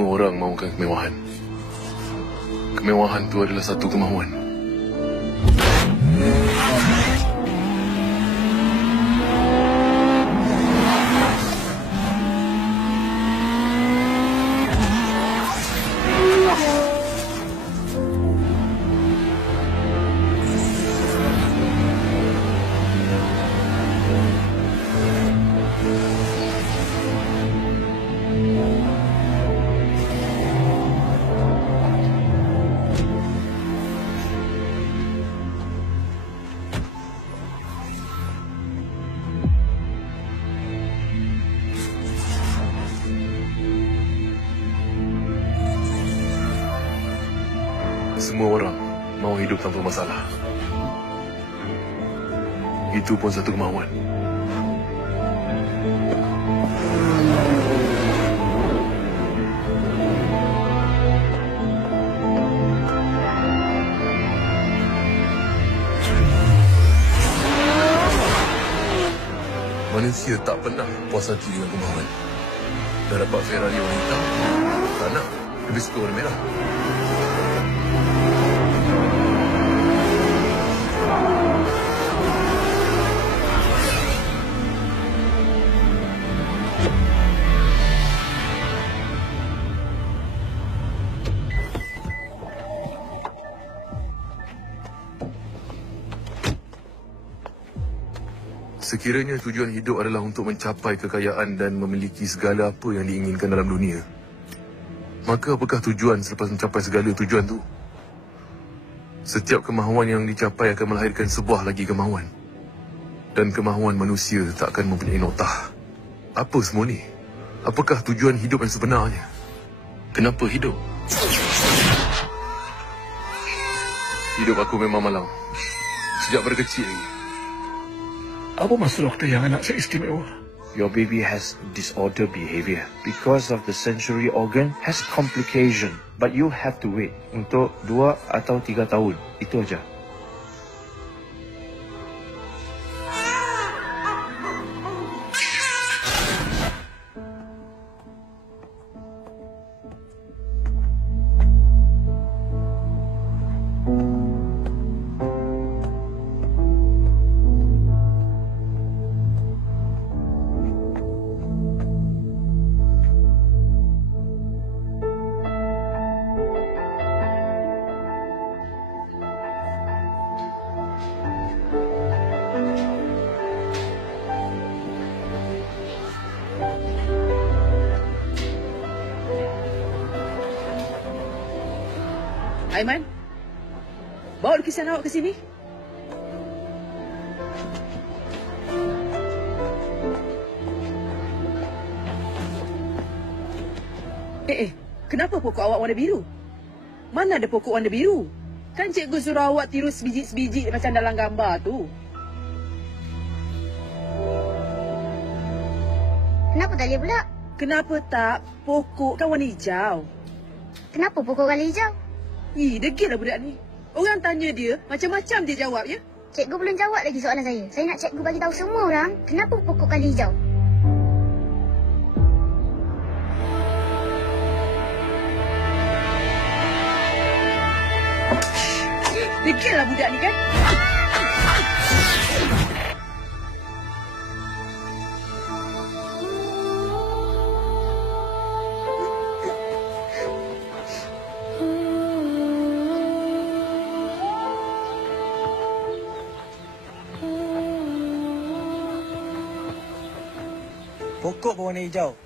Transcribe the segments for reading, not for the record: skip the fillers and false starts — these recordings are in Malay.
Semua orang mahukan kemewahan. Kemewahan itu adalah satu kemahuan. Semua orang mahu hidup tanpa masalah. Itu pun satu kemahuan. Manusia tak pernah puas hati dengan kemahuan. Dah dapat Ferrari warna hitam, tak nak. Lebih suka warna merah. Sekiranya tujuan hidup adalah untuk mencapai kekayaan dan memiliki segala apa yang diinginkan dalam dunia, maka apakah tujuan selepas mencapai segala tujuan itu? Setiap kemahuan yang dicapai akan melahirkan sebuah lagi kemahuan. Dan kemahuan manusia tak akan mempunyai notah. Apa semua ni? Apakah tujuan hidup yang sebenarnya? Kenapa hidup? Hidup aku memang malang. Sejak berkecil lagi. Apa maksud doktor yang anak saya istimewa? Your baby has disorder behavior because of the sensory organ has complication. But you have to wait untuk 2 atau 3 tahun. Itu aja. Aiman, bawa lukisan awak ke sini. Kenapa pokok awak warna biru? Mana ada pokok warna biru? Kan cikgu suruh awak tiru sebiji-sebiji macam dalam gambar tu. Kenapa tak boleh pula? Kenapa tak? Pokok kan warna hijau. Kenapa pokok warna hijau? Degil lah budak ni. Orang tanya dia, macam-macam dia jawab ya. Cikgu belum jawab lagi soalan saya. Saya nak cikgu bagi tahu semua orang kenapa pokok warna hijau. Degil lah budak ni kan. Pokok berwarna hijau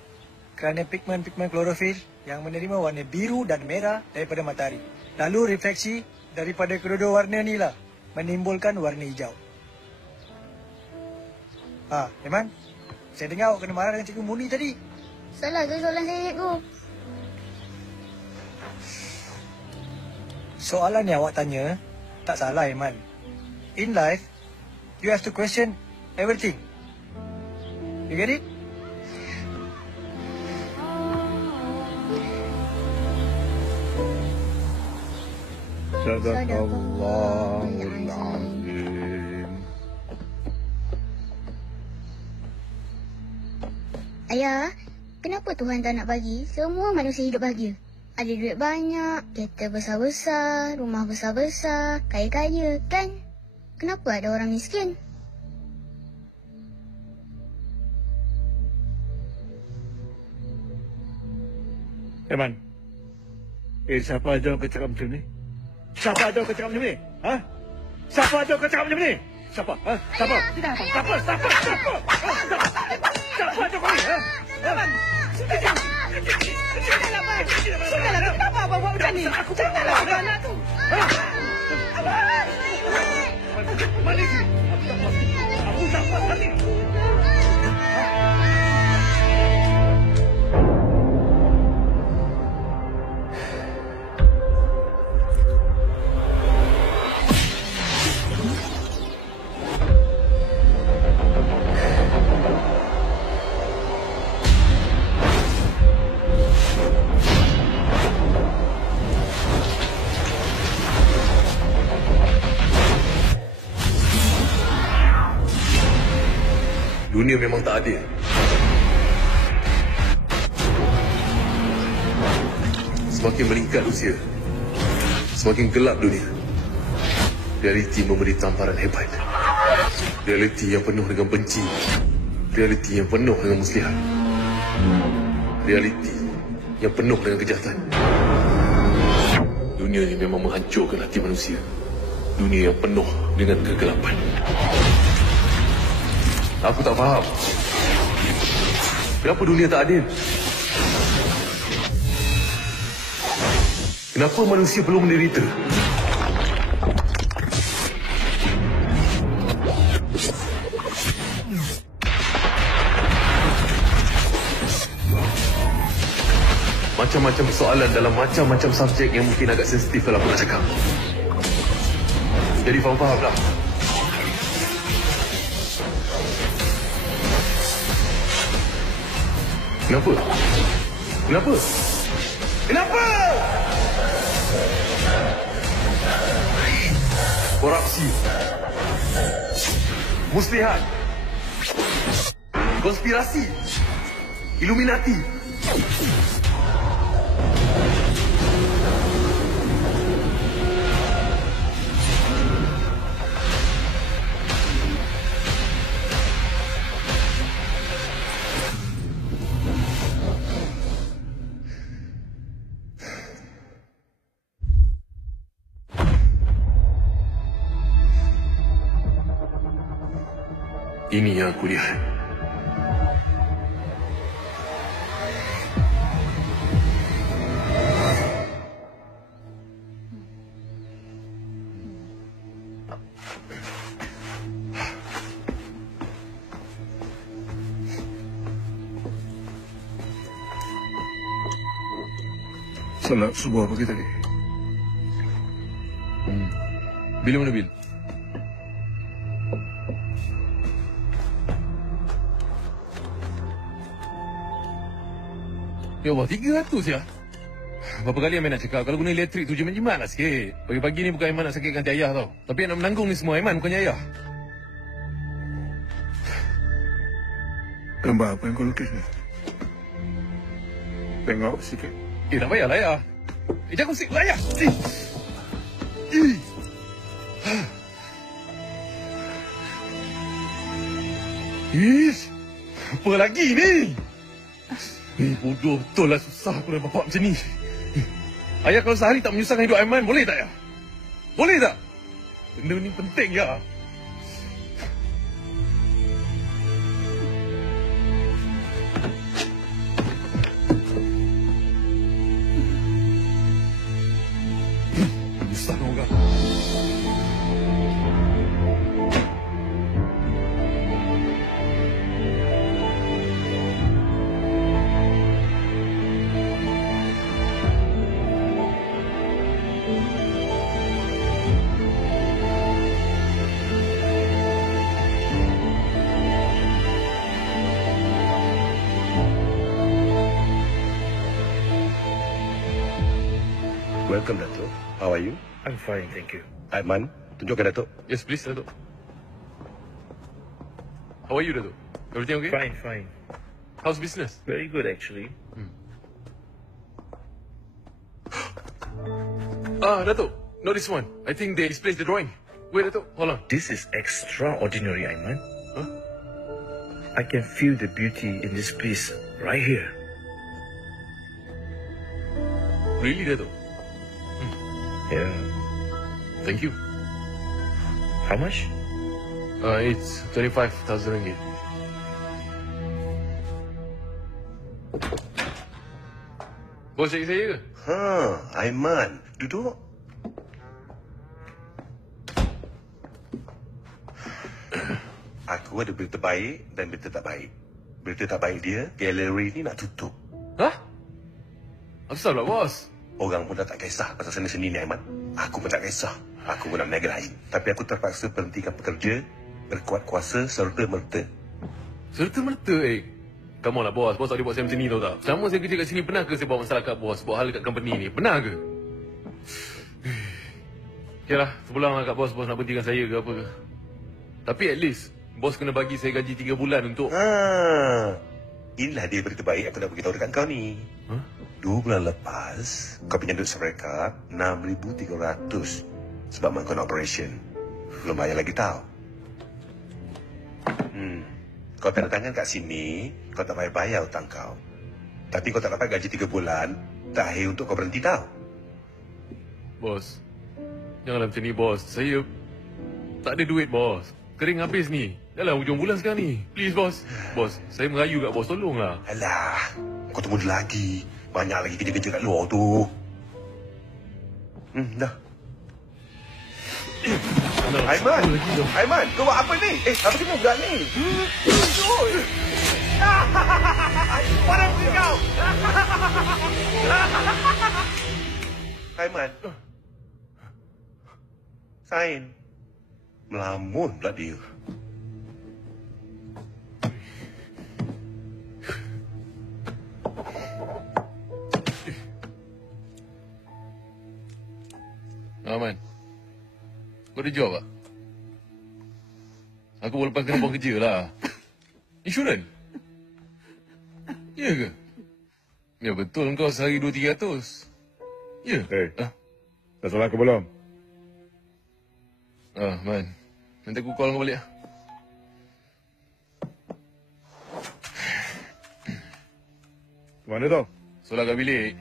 kerana pigmen-pigmen klorofil yang menerima warna biru dan merah daripada matahari. Lalu refleksi daripada kedua-dua warna ni lah menimbulkan warna hijau. Eman, saya dengar awak kena marah dengan Cikgu Muni tadi. Salah ke soalan saya, Cikgu? Soalan yang awak tanya tak salah, Eman. In life, you have to question everything. You get it? Sadaqallahul azim. Ayah, Kenapa Tuhan tak nak bagi semua manusia hidup bahagia? Ada duit banyak, kereta besar-besar, rumah besar-besar, kaya-kaya, kan? Kenapa ada orang miskin? Eman. Siapa ada kau cakap macam ni? Siapa ada kau cakap macam ni? Ha? Siapa ada kau cakap macam ni? Siapa? Ha? Siapa? Siapa? Siapa ada kau ni? Ha? Eman. Sudahlah, kenapa abang buat macam ni? Janganlah abang anak tu. Malik. Aku tak puas hati. Dunia memang tak adil. Semakin meningkat usia, semakin gelap dunia. Realiti memberi tamparan hebat. Realiti yang penuh dengan benci. Realiti yang penuh dengan muslihat. Realiti yang penuh dengan kejahatan. Dunia ini memang menghancurkan hati manusia. Dunia yang penuh dengan kegelapan. Aku tak faham. Kenapa dunia tak adil? Kenapa manusia perlu menderita? Macam-macam soalan dalam macam-macam subjek yang mungkin agak sensitif kalau aku nak cakap. Jadi faham-faham lah. Kenapa? Kenapa? Kenapa? Korupsi. Muslihat. Konspirasi. Illuminati. Ini yang aku lihat. Salat subuh pagi tadi. Bila mana bil? Ya Allah, 300 ya. Berapa kali Aiman nak cakap, kalau guna elektrik tu jimat lah sikit. Pagi-pagi ni bukan Aiman nak sakitkan hati ayah tau. Tapi yang nak menanggung ni semua Aiman, bukannya ayah. Gambar apa yang kau lukis ni? Tengok sikit. Tak payahlah ayah. Jangan kusik pula ayah. Ish, apa lagi ni? Bodoh betul lah, susah aku dah bapak macam ni. Ayah kalau sehari tak menyusahkan hidup Aiman, boleh tak ya? Boleh tak? Benda ni penting ya. Menyusahkan orang. Welcome, Datuk. How are you? I'm fine, thank you. Aiman, tunjukkan Datuk. Yes, please, Datuk. How are you, Datuk? Everything okay? Fine, fine. How's business? Very good, actually. Datuk. Not this one. I think they displaced the drawing. Wait, Datuk. Hold on. This is extraordinary, Aiman. Huh? I can feel the beauty in this place right here. Really, Datuk? Yeah. Thank you. How much? It's 25,000 ringgit. Bos cari saya ke? Aiman. Duduk. Aku ada berita baik dan berita tak baik. Berita tak baik dia, galeri ni nak tutup. Hah? Apa pula, bos? Orang pun dah tak kisah pasal seni-seni ni, Aiman. Aku pun tak kisah. Aku pun nak berniaga lain. Tapi aku terpaksa berhentikan pekerja, berkuat kuasa serta-merta. Serta-merta, Come on lah, bos. Bos tak boleh buat saya macam ni, tau tak? Selama saya kerja kat sini, pernah ke saya bawa masalah kat bos? Buat hal kat company ni? Pernah ke? Okay lah, terpulang lah kat bos. Bos nak berhentikan saya ke apa ke. Tapi at least, bos kena bagi saya gaji 3 bulan untuk... Inilah dia berita baik aku nak beritahu dekat kau ni. 2 bulan lepas, kau pinjam duit Safaricard 6,300 sebab mak kau nak operation. Belum bayar lagi tau. Kau tanda tangan kat sini, kau tak bayar hutang kau. Tapi kau tak dapat gaji 3 bulan, terakhir untuk kau berhenti tau. Bos, janganlah macam ni, bos. Saya tak ada duit, bos. Kering habis ni. Dah lah hujung bulan sekarang ni. Please, bos. Bos, saya merayu kat bos. Tolonglah. Alah, kau tunggu lagi. Banyak lagi kerja-kerja kat luar tu. Dah. Aiman! Aiman, kau buat apa ni? Apa kena budak ni? Mana pergi kau? Aiman. Sain. Melamun pula dia. Aman. Kau ada job tak? Aku baru lepas kena buang kerja lah. Insurans? Ya ke? Ya betul kau sehari 200-300. Ya? Dah solat ke belum? Man. Nanti aku call kau balik lah. Mana tu? Solat kat bilik.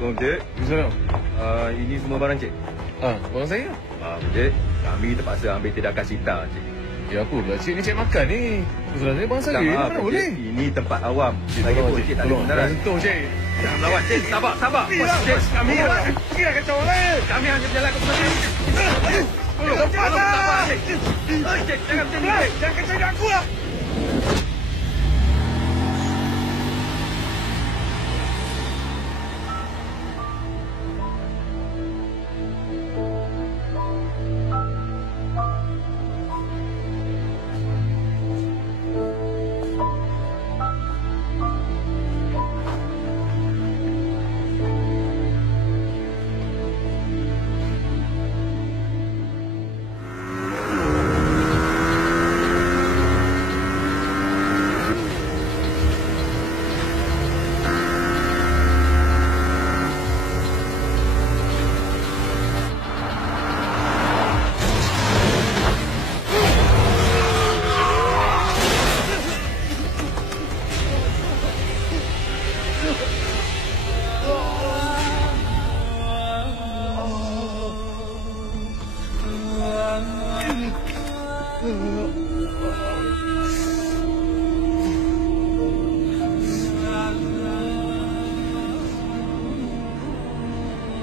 Assalamualaikum, Cik. Assalamualaikum. Ini semua barang, Cik. Barang saya? Cik. Kami terpaksa ambil tindakan sita, Cik. Ya apa pula cik ni cik makan ni. Kebetulan saya bang saya. Maaf, Mana boleh? Ini tempat awam. Cik, Lagi tolong, pun cik. Cik tak ada Tolong, kebenaran. sentuh cik. Jangan melawan, Cik. Sabar. Cik, kami kami hanya berjalan ke sini. Sabar, Cik. Cik, jangan macam ni, Cik. Jangan kacau aku lah.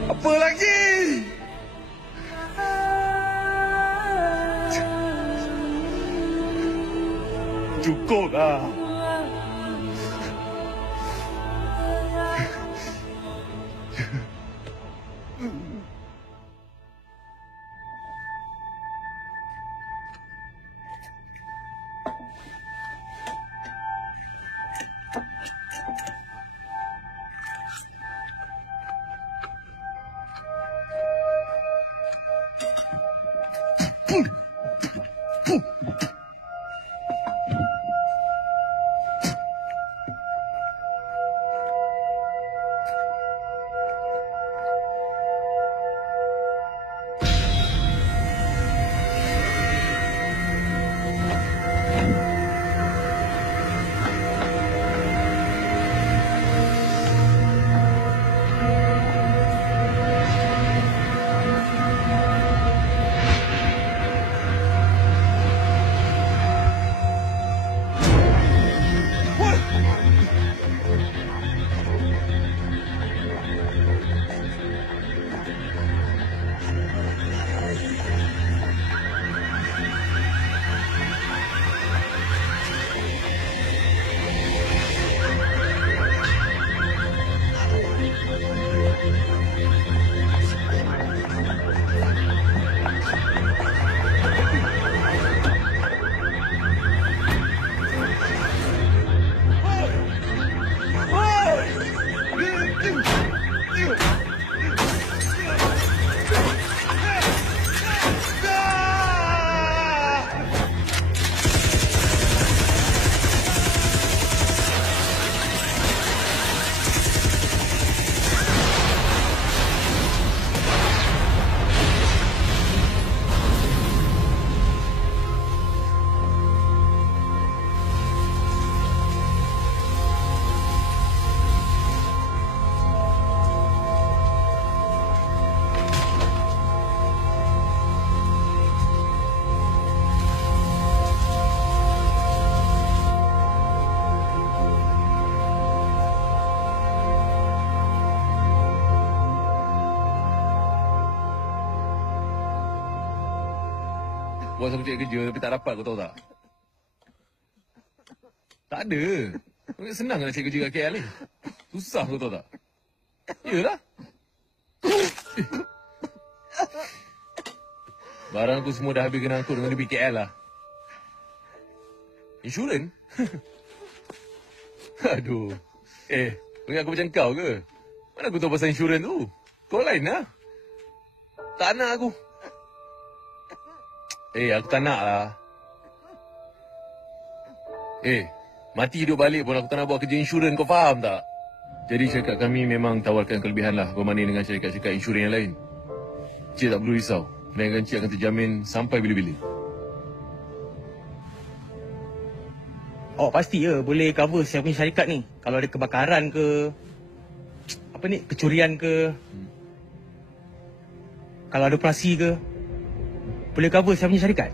Apa lagi? Cukup lah. Buat aku cari kerja tapi tak dapat, kau tahu tak? Tak ada. Senang nak cari kerja kat KL ni. Susah, kau tahu tak? Yelah. Barang aku semua dah habis kena angkut dengan lebih KL lah. Insurans? Aduh. Kau ingat aku macam kau ke? Mana aku tahu pasal insurans tu? Kau lain lah. Tak nak aku. Aku tak nak lah. Mati hidup balik pun aku tak nak buat kerja insurans, kau faham tak? Jadi syarikat kami memang tawarkan kelebihan lah berbanding dengan syarikat-syarikat insurans yang lain. Cik tak perlu risau. Perniagaan cik akan terjamin sampai bila-bila. Awak pasti boleh cover siapa punya syarikat ni. Kalau ada kebakaran ke, apa ni, kecurian ke, kalau ada operasi ke, boleh cover saya punya syarikat?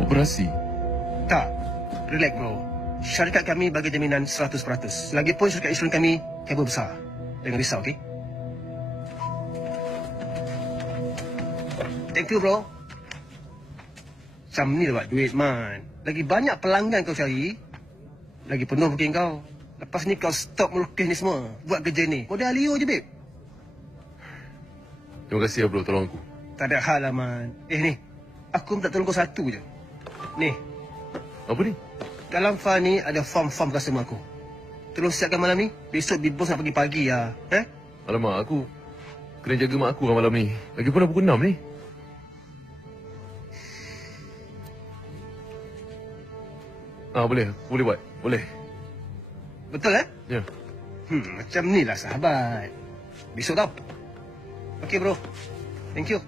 Operasi? Tak. Relax bro. Syarikat kami bagi jaminan 100%. Lagipun syarikat insurans kami kabel besar. Jangan risau, okey? Thank you bro. Macam ni dapat duit man. Lagi banyak pelanggan kau cari, lagi penuh booking kau. Lepas ni kau stop melukis ni semua. Buat kerja ni. Modal Leo je babe. Terima kasih ya bro, tolong aku. Tak ada hal lah man. Ni. Aku minta tolong kau satu je. Ni. Apa ni? Dalam file ni ada form-form customer aku. Terus siapkan malam ni. Besok Big Boss nak pergi pagi lah. Alamak, aku kena jaga mak aku kan malam ni. Lagipun dah pukul 6 ni. Boleh. Aku boleh buat. Boleh. Betul Ya. Macam ni lah sahabat. Besok tau. Okey bro. Thank you.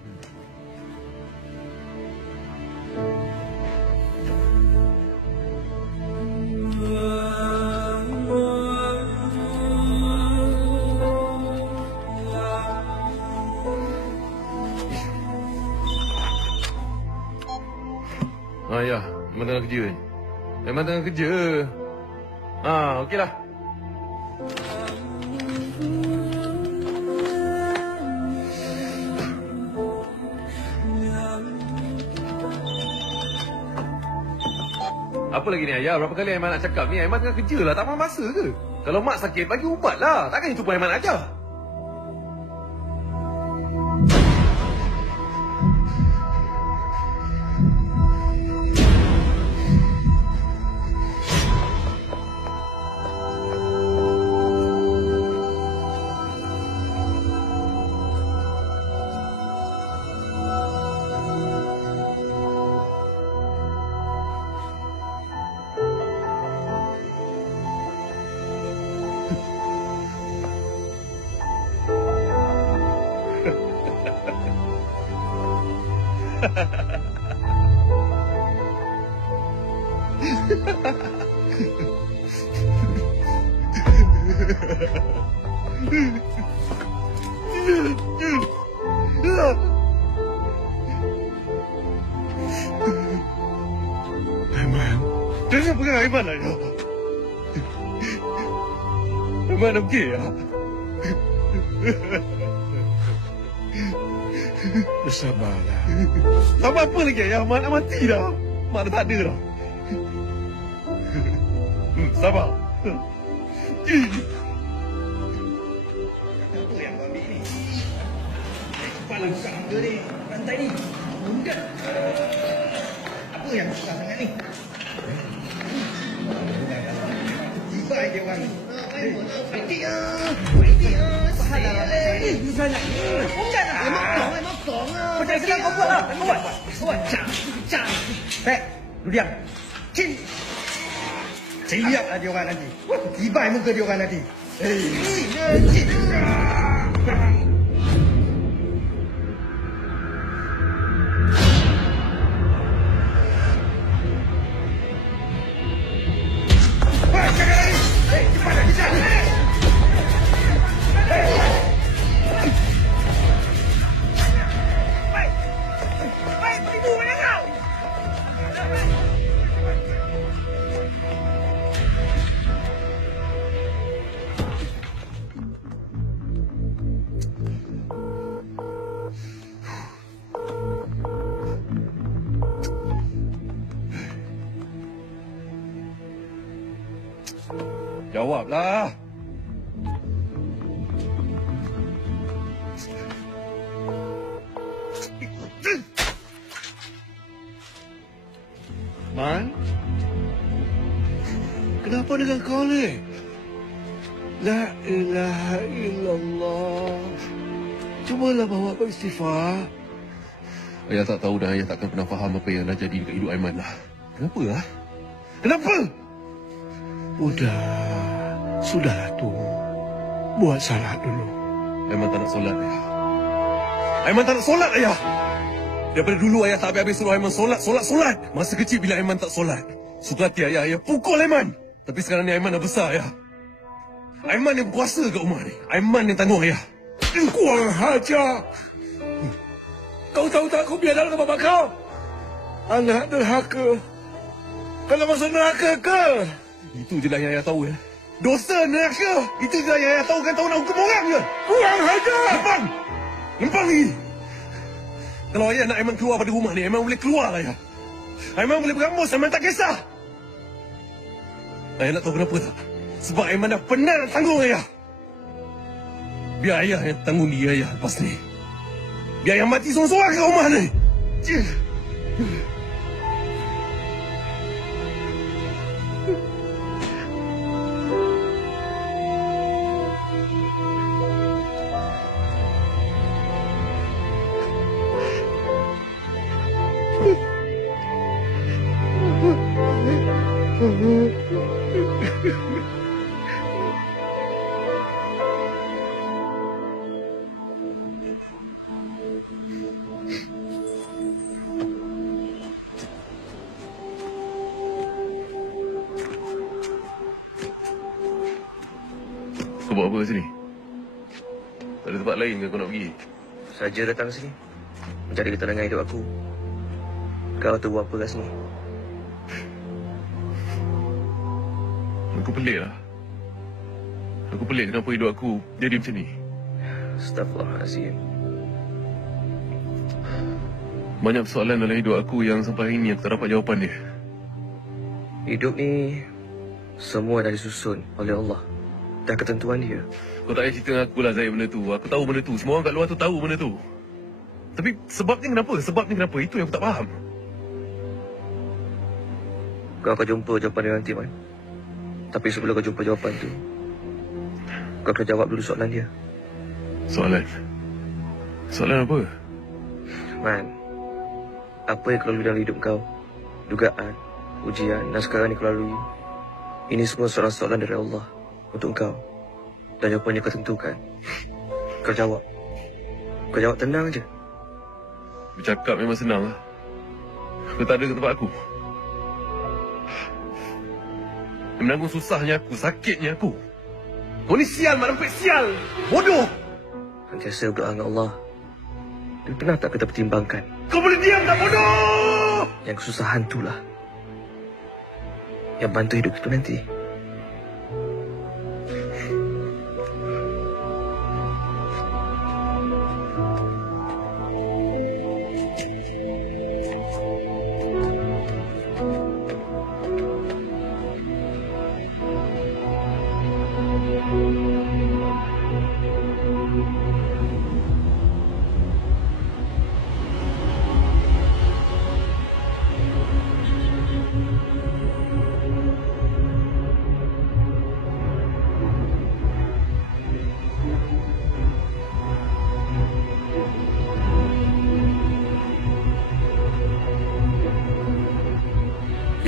Ya. Memang tengah kerja ni. Memang tengah kerja. Okeylah. Apa lagi ni ayah? Berapa kali Aiman nak cakap ni? Aiman tengah kerja lah. Tak faham masa ke? Kalau mak sakit, bagi ubat lah. Takkan itu pun Aiman ajar. Jangan pegang Aiman lah ya. Aiman okey ya. Bersabarlah. Sabar apa lagi ya? Mak nak mati dah. Mak dah tak ada dah. Sabar. Apa yang kau ambil ni? Cepatlah buka tangga ni. Rantai ni. Bunda. Apa yang susah sangat ni? Tiba dia orang ni. Fighting ah. Fighting ah. Pahala lah. Susah nak. Bukan lah. Mokong lah. Macam senang kau buat lah. Kau buat. Cak. Fek. Lu diam. Cin. Ciliap lah dia orang nanti. Tiba muka dia orang nanti. Cin. Jawablah. Man? Kenapa dengan kau ni? La ilaha illallah. Cubalah bawa kau istighfar. Ayah tak tahu dan ayah takkan pernah faham apa yang dah jadi dekat hidup Aiman lah. Kenapa lah? Kenapa? Sudahlah tu. Buat salat dulu. Aiman tak nak solat, ayah. Aiman tak nak solat, ayah. Daripada dulu ayah tak habis-habis suruh Aiman solat. Masa kecil bila Aiman tak solat, suka hati ayah pukul Aiman. Tapi sekarang ni Aiman dah besar, ayah. Aiman yang berkuasa kat rumah ni. Aiman yang tanggung ayah. Kurang hajar. Kau tahu tak aku biar dalam bapak kau? Anak derhaka. Kau nak masuk neraka ke? Itu je lah yang ayah tahu ya. Dosa neraka. Itu je lah yang ayah tahu kan, tahu nak hukum orang je. Kurang hajar. Lempang lagi. Kalau ayah nak Aiman keluar pada rumah ni, Aiman boleh keluar lah ya. Aiman boleh berambus, Aiman tak kisah. Ayah nak tahu kenapa tak? Sebab Aiman dah penat tanggung ayah. Biar ayah yang tanggung diri ayah lepas ni. Biar ayah mati seorang-seorang kat rumah ni. Kau buat apa kat sini? Tak ada tempat lain ke kau nak pergi? Saja datang sini. Mencari ketenangan hidup aku. Kau tu buat apa kat sini? Aku pelik lah. Aku pelik kenapa hidup aku jadi macam ni. Astaghfirullahaladzim. Banyak soalan dalam hidup aku yang sampai hari ni aku tak dapat jawapan dia. Hidup ni semua dah disusun oleh Allah. Dah ketentuan dia. Kau tak payah cerita dengan aku lah Zaid benda tu. Aku tahu benda tu. Semua orang kat luar tu tahu benda tu. Tapi sebabnya kenapa? Sebabnya kenapa? Itu yang aku tak faham. Kau akan jumpa jawapan dia nanti, Man. Tapi sebelum kau jumpa jawapan tu, kau kena jawab dulu soalan dia. Soalan? Soalan apa? Man, apa yang kau lalui dalam hidup kau? Dugaan, ujian dan sekarang ni kau lalui. Ini semua soalan-soalan dari Allah untuk kau. Dan jawapannya kau tentukan. Kau jawab. Kau jawab tenang je. Bercakap memang senang lah. Kau tak ada ke tempat aku? Yang menanggung susahnya aku, sakitnya aku. Kau ni sial, mak rempit sial. Bodoh. Sentiasa berdoa dengan Allah. Dan pernah tak kita pertimbangkan? Kau boleh diam tak, bodoh? Yang kesusahan itulah yang bantu hidup kita nanti.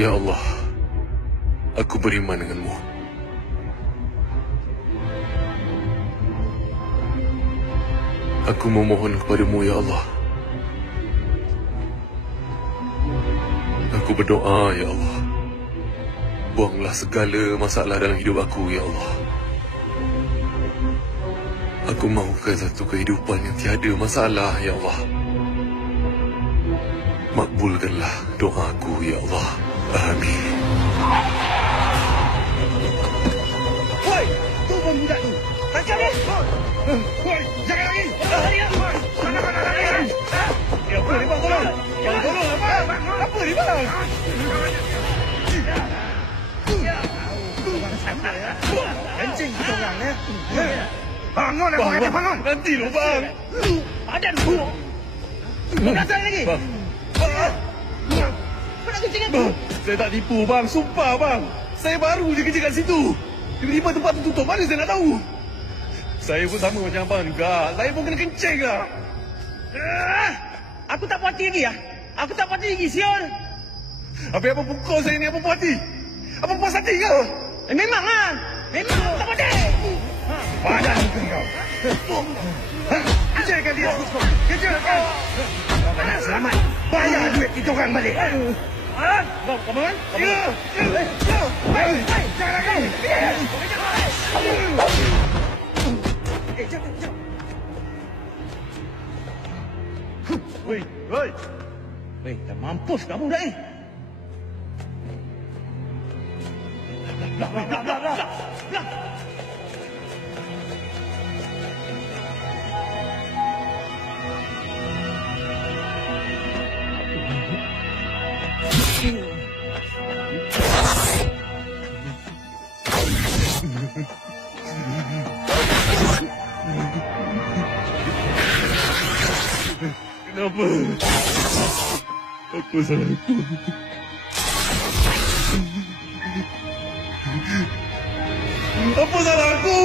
Ya Allah, aku beriman denganmu. Aku memohon kepadamu, Ya Allah. Aku berdoa, Ya Allah. Buanglah segala masalah dalam hidup aku, Ya Allah. Aku mahukan satu kehidupan yang tiada masalah, Ya Allah. Makbulkanlah doaku, Ya Allah. Amin. Woi, tu pun budak tu. Tangkap dia. Woi, jangan lagi. Lari. Mana lari? Ya, apa ni bang, tolong. Bang, tolong apa? Apa ni bang? Kencing kita orang ya. Bangun aku kata bangun. Nanti lu bang. Badan buruk. Berasal lagi. Bang. Apa nak kencing aku? Bang, saya tak tipu bang. Sumpah bang. Saya baru je kerja kat situ. Tiba-tiba tempat tu tutup. Mana saya nak tahu? Saya pun sama macam abang juga. Saya pun kena kencing lah. Aku tak puas hati lagi ya. Aku tak puas hati lagi, sial. Apa pukul saya ni? Apa puas hati? Apa puas hati kau? Memang lah. Memang tak puas hati. Badan kau. Kejarkan dia. Kejarkan. Kau nak selamat. Bayar duit kita orang balik. Bang, kamu kan? Jangan lagi. Jangan. Woi. Woi, dah mampus kamu dah ni. Belah. Kenapa? Apa salahku? Apa salahku?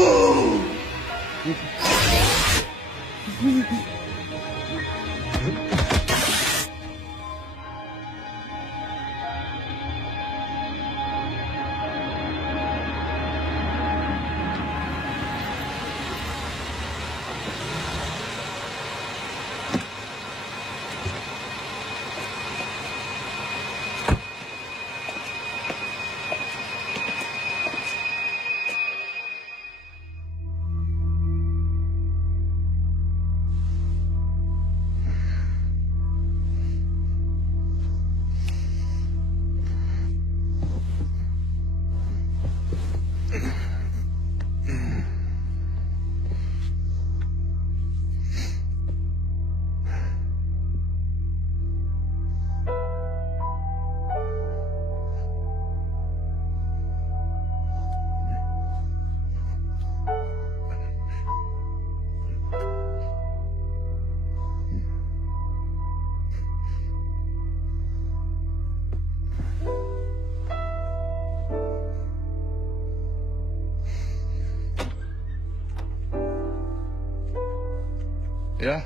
Ya.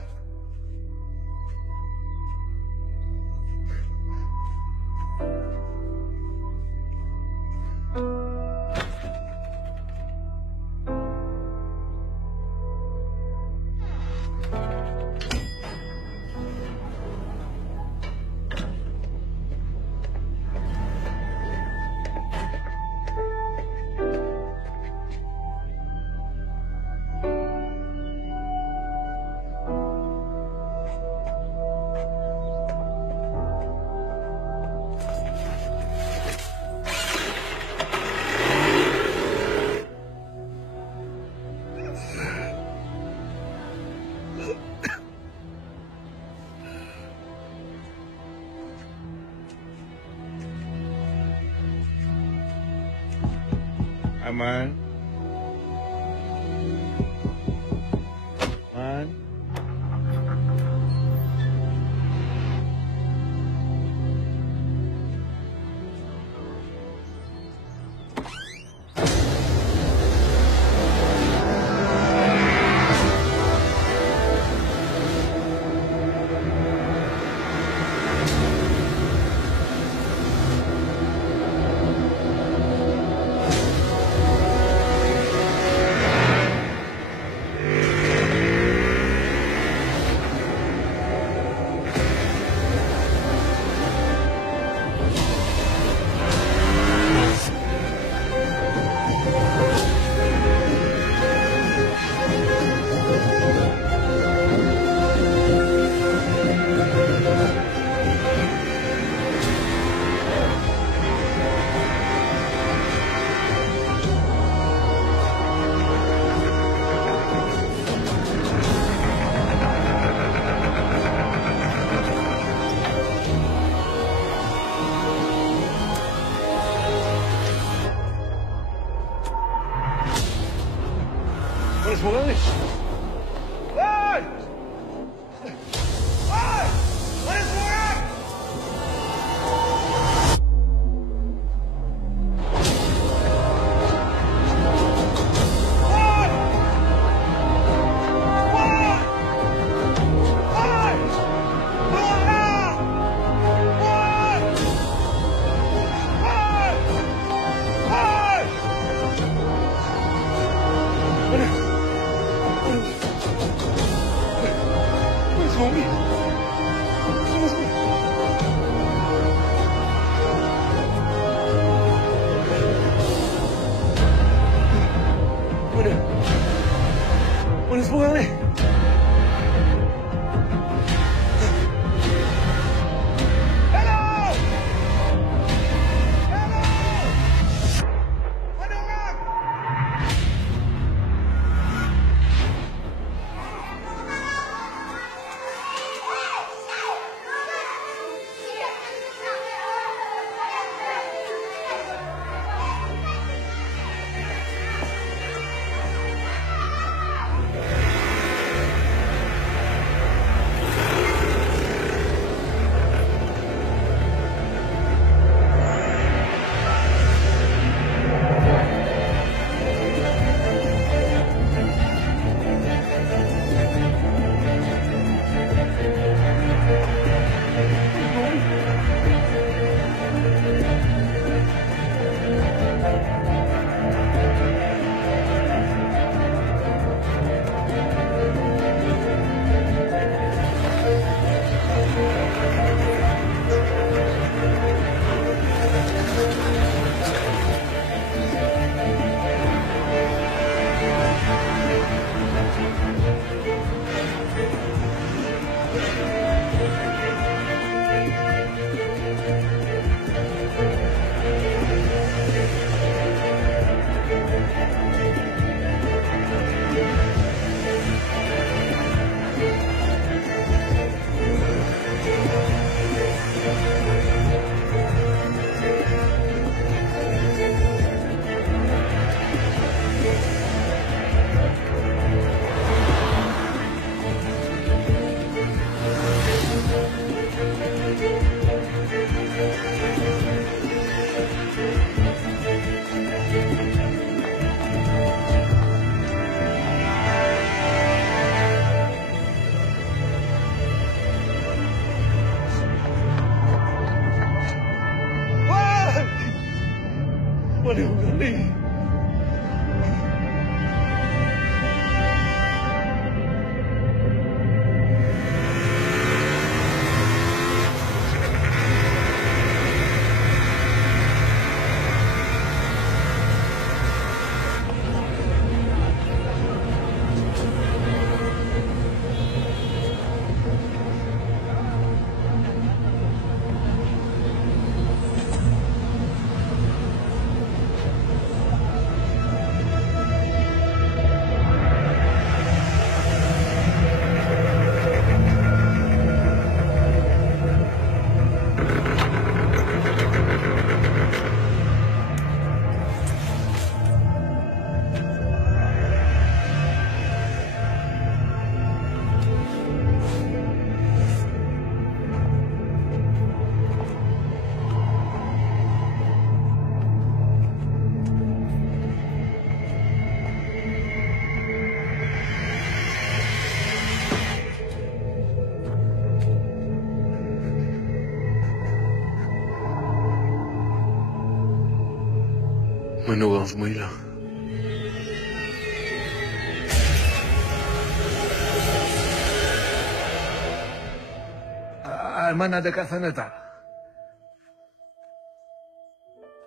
Aman. Semua orang ni. Woi! Woi! Mana semua orang? Woi! Woi! Woi! Keluarlah! Woi! Woi! Woi! Mana? semua orang ni? Mana orang ni? Mana orang semua hilang? Arman ada kat sana tak?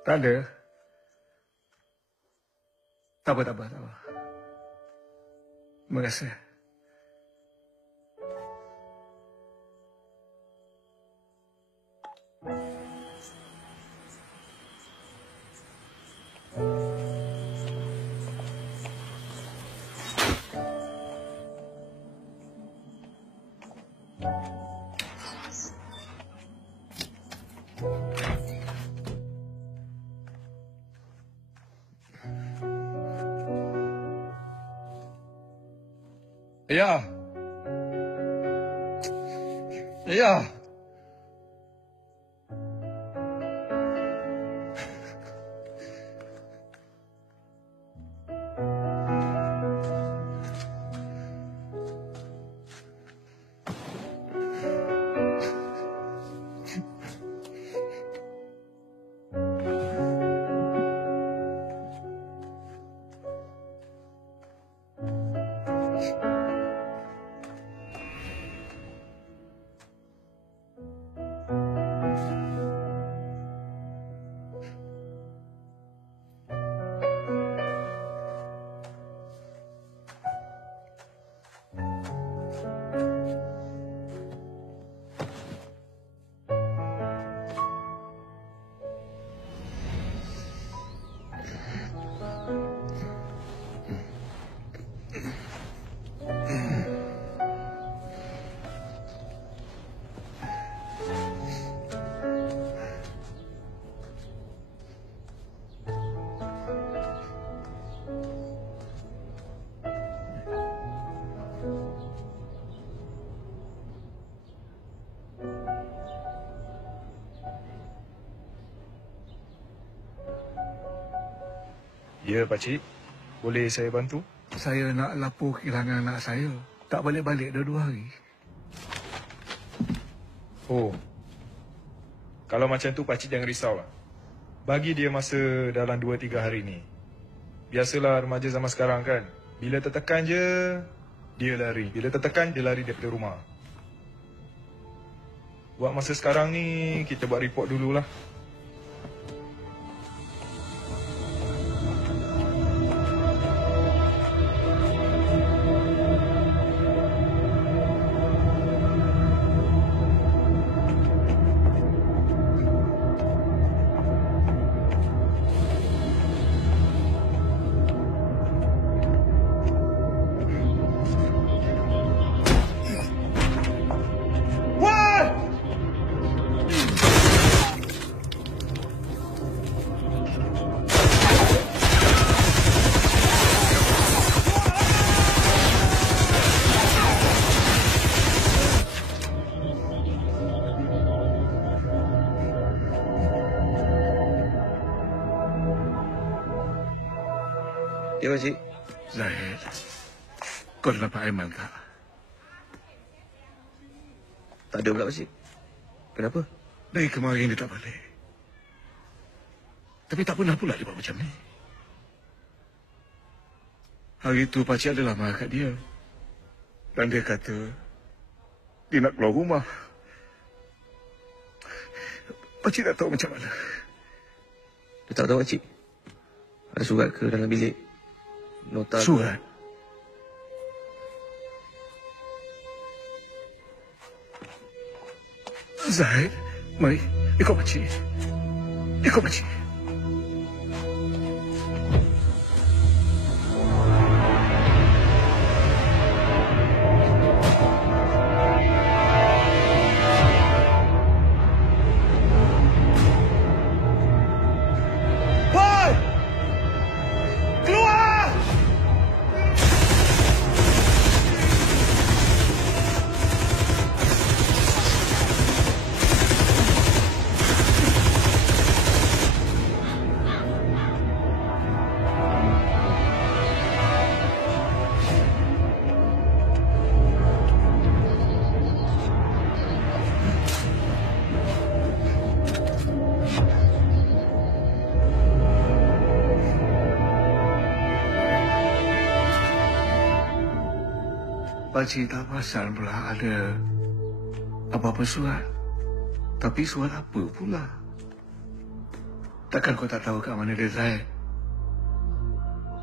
Tak ada? Tak apa. Terima kasih. Ayah. Ayah. Ya, pakcik. Boleh saya bantu? Saya nak lapor kehilangan anak saya. Tak balik-balik dah 2 hari. Oh. Kalau macam tu, pakcik jangan risaulah. Bagi dia masa dalam 2-3 hari ni. Biasalah remaja zaman sekarang kan. Bila tertekan je, dia lari. Bila tertekan, dia lari daripada rumah. Buat masa sekarang ni, kita buat report dululah. Ya, pakcik. Zahid, kau dah dapat Aiman tak? Tak ada pula, pakcik. Kenapa? Dari kemarin dia tak balik. Tapi tak pernah pula dia buat macam ni. Hari itu pakcik adalah marah kat dia. Dan dia kata, dia nak keluar rumah. Pakcik tak tahu macam mana. Dia tak tahu, pakcik. Ada surat ke dalam bilik? Nota surat? Zahid, mari. Ikut pakcik. Ikut pakcik. Pakcik tak perasan pula ada apa-apa surat. Tapi surat apa pula? Takkan kau tak tahu kat mana dia, Zahid?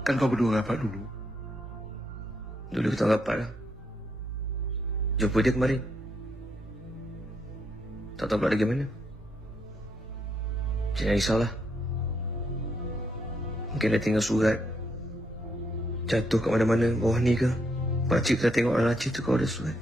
Kan kau berdua rapat dulu. Dulu kita rapat lah. Jumpa dia kemarin. Tak tahu pula dia gimana. Jangan risaulah. Mungkin dia tinggal surat. Jatuh kat mana-mana, bawah ni ke. Pakcik kita tengok dalam laci tu kau ada surat.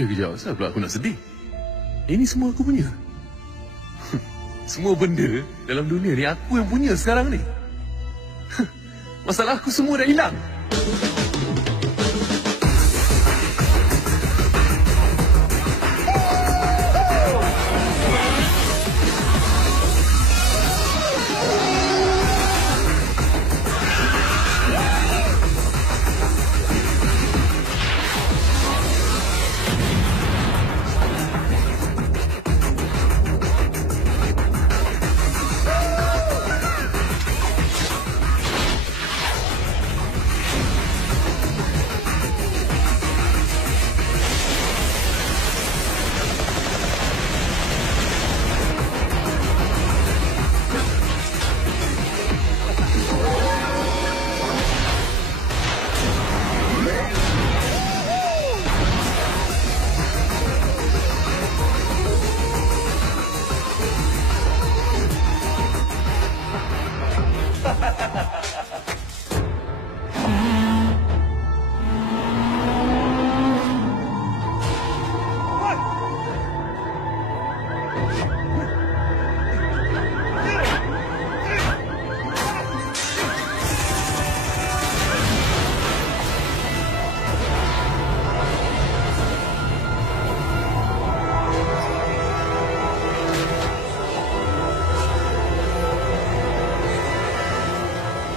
Kejap, asal pula aku nak sedih? Ini semua aku punya. Semua benda dalam dunia ni aku yang punya sekarang ni. Masalah aku semua dah hilang.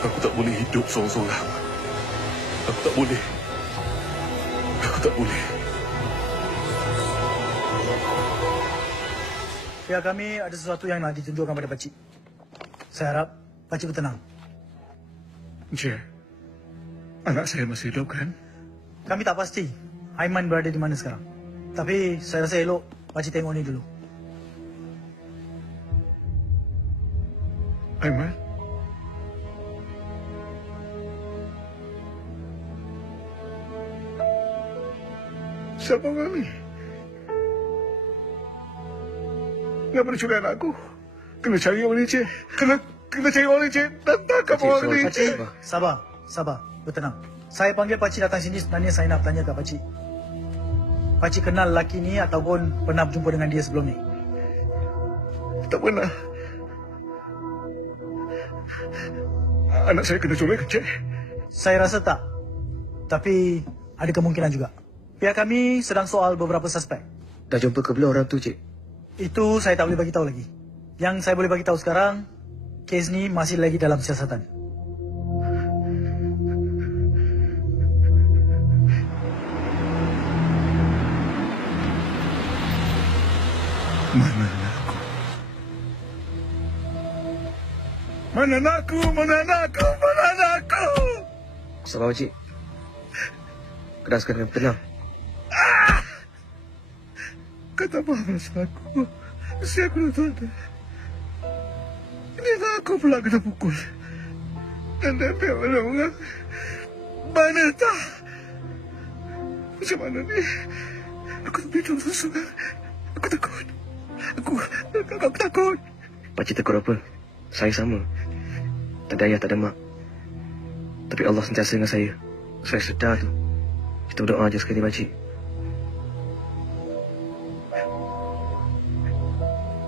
Aku tak boleh hidup seorang-seorang. Aku tak boleh. Aku tak boleh. Pihak kami ada sesuatu yang nak ditunjukkan pada pakcik. Saya harap pakcik bertenang. Encik, anak saya masih hidup kan? Kami tak pasti Aiman berada di mana sekarang. Tapi saya rasa elok pakcik tengok ni dulu. Aiman? Siapa orang ni? Kenapa dia curi anak aku? Kena cari orang ni, Cik. Kena cari orang ni, Cik. Dan tangkap orang ni, Cik. Sabar. Bertenang. Saya panggil pakcik datang sini sebenarnya saya nak tanya kat pakcik. Pakcik kenal lelaki ni ataupun pernah berjumpa dengan dia sebelum ni? Tak pernah. Anak saya kena culik, Cik. Saya rasa tak. Tapi ada kemungkinan juga. Pihak kami sedang soal beberapa suspek. Dah jumpa ke belum orang tu, Cik? Itu saya tak boleh bagi tahu lagi. Yang saya boleh bagi tahu sekarang, kes ni masih lagi dalam siasatan. Mana anakku? Mana anakku? Mana anakku? Mana anakku? Sabar, Cik. Kedaskan dengan tenang. Kata apa rasa aku? Si aku dah tak ada. Ini aku pula kena pukul. Dan pihak mana orang? Mana tak? Macam mana ni? Aku tak boleh susu. Aku takut. Aku takut. Pakcik takut apa? Saya sama. Tak ada ayah, tak ada mak. Tapi Allah sentiasa dengan saya. Saya sedar tu. Kita berdoa je sekali, pakcik.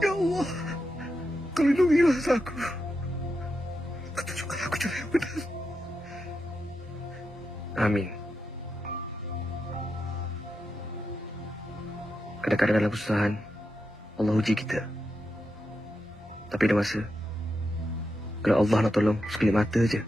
Ya Allah, kau lindungilah aku. Kau tunjukkan aku cara yang benar. Amin. Kadang-kadang dalam kesusahan, Allah uji kita. Tapi ada masa, kalau Allah nak tolong, sekelip mata je.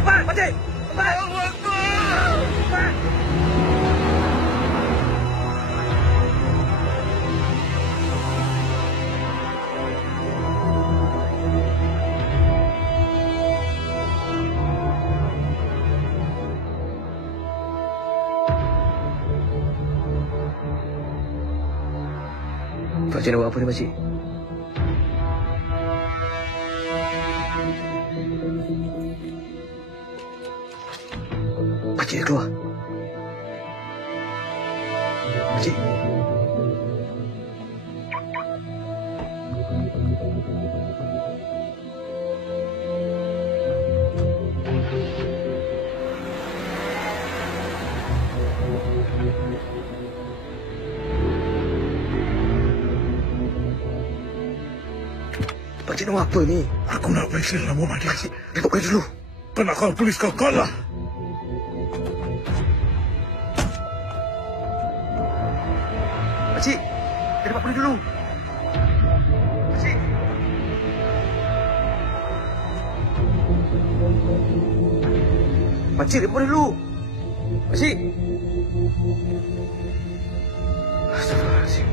Cepat, pakcik! Cepat! Cepat! Pakcik nak buat apa ni, pakcik? Pakcik dah keluar. Pakcik. Pakcik nak buat apa ni? Aku nak periksa dalam rumah dia. Report kau dulu. Kau nak call polis, kau call lah. Pakcik, kita dapat polis dulu. Pakcik. Pakcik, report dulu. Pakcik. Astagfirullahaladzim.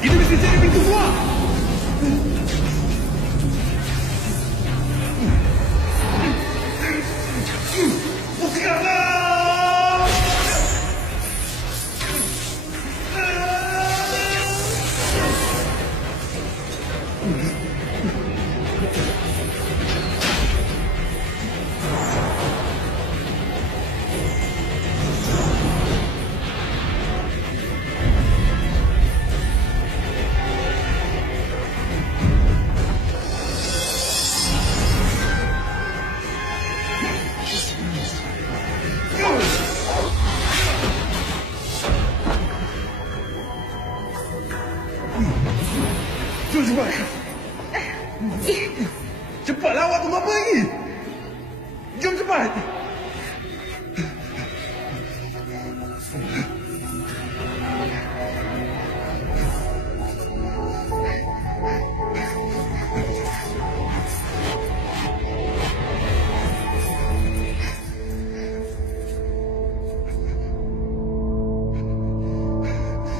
Kita mesti cari pintu keluar. Sekarang! Cepat. Cepatlah, awak tunggu apa lagi? Jom cepat.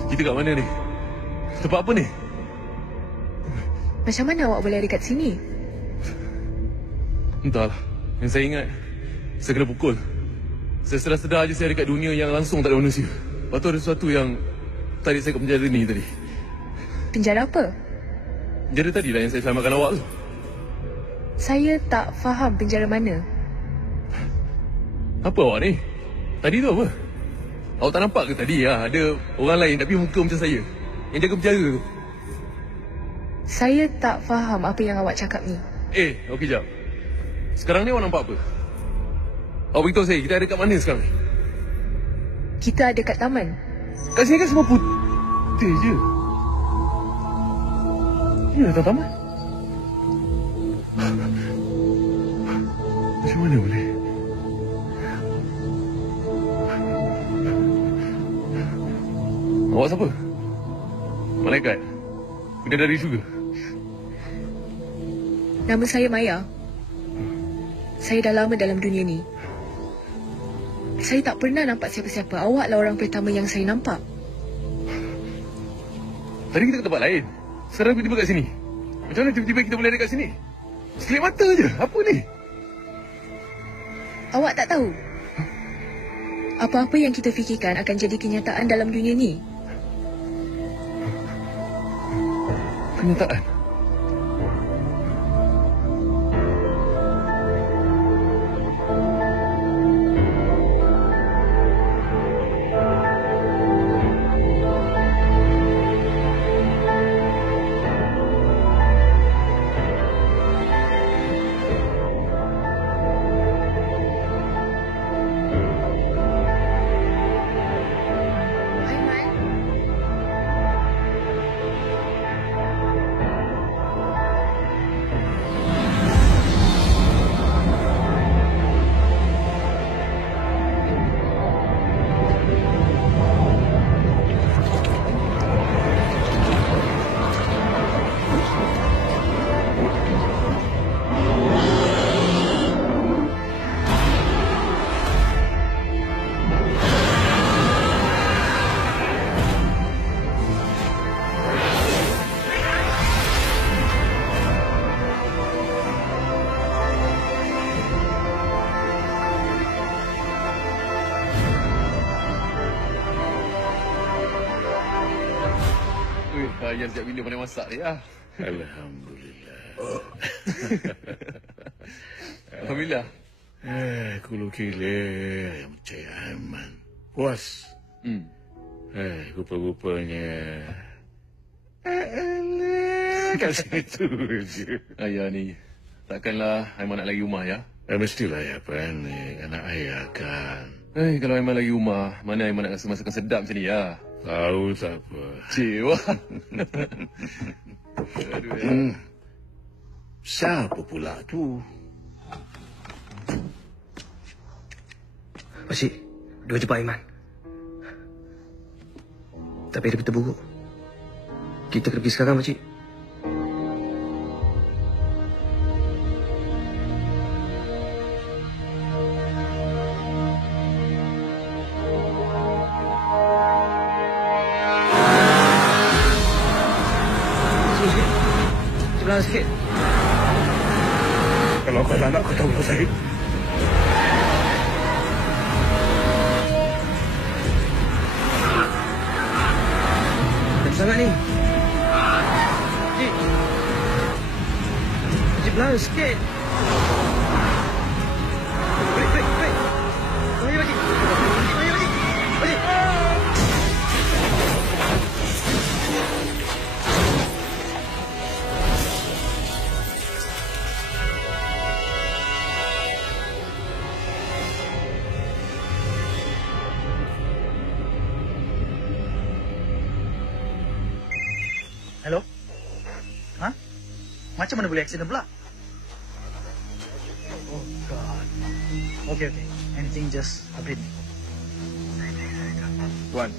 Kita kat mana ni? Tempat apa ni? Macam mana awak boleh ada kat sini? Entahlah. Yang saya ingat, saya kena pukul. Saya sedar-sedar je saya ada kat dunia yang langsung tak ada manusia. Lepas tu ada sesuatu yang tarik saya ke penjara ni tadi. Penjara apa? Penjara tadi lah yang saya selamatkan awak tu. Saya tak faham penjara mana. Apa awak ni? Tadi tu apa? Awak tak nampak ke tadi ada orang lain tapi muka macam saya yang jaga penjara tu? Saya tak faham apa yang awak cakap ni. Okey jap. Sekarang ni awak nampak apa? Awak beritahu saya, kita ada kat mana sekarang ni? Kita ada kat taman. Kat sini kan semua putih je. Ini datang taman. Macam mana boleh? Awak siapa? Malaikat? Bidadari juga? Nama saya Maya. Saya dah lama dalam dunia ni. Saya tak pernah nampak siapa-siapa. Awaklah orang pertama yang saya nampak. Tadi kita ke tempat lain. Sekarang tiba-tiba kat sini. Macam mana tiba-tiba kita boleh ada kat sini? Sekelip mata je. Apa ni? Awak tak tahu? Apa-apa yang kita fikirkan akan jadi kenyataan dalam dunia ni. Kenyataan? Ayah sejak bila pandai masak ni lah. Alhamdulillah. Alhamdulillah. Kulo kile ayam cai aman. Puas. Rupa-rupanya. Kat situ je. Ayah ni, takkanlah Aiman nak lagi rumah ya? Mestilah ya panik. Anak ayah kan. Kalau Aiman lagi rumah, mana Aiman nak rasa masakan sedap macam ni ya? Tahu tak apa. Cewa. Siapa pula tu? Pakcik, dua jumpa Aiman. Tapi ada berita buruk. Kita kena pergi sekarang, Pakcik. pelan sikit. Kalau kau tak nak, kau tahu saya. Macam sangat ni. Cik. Cik pelan sikit. Break. Bagi. Bagi. Hello? Ha? Macam mana boleh accident pula? Oh God. Okay. Anything just update me. Tuan,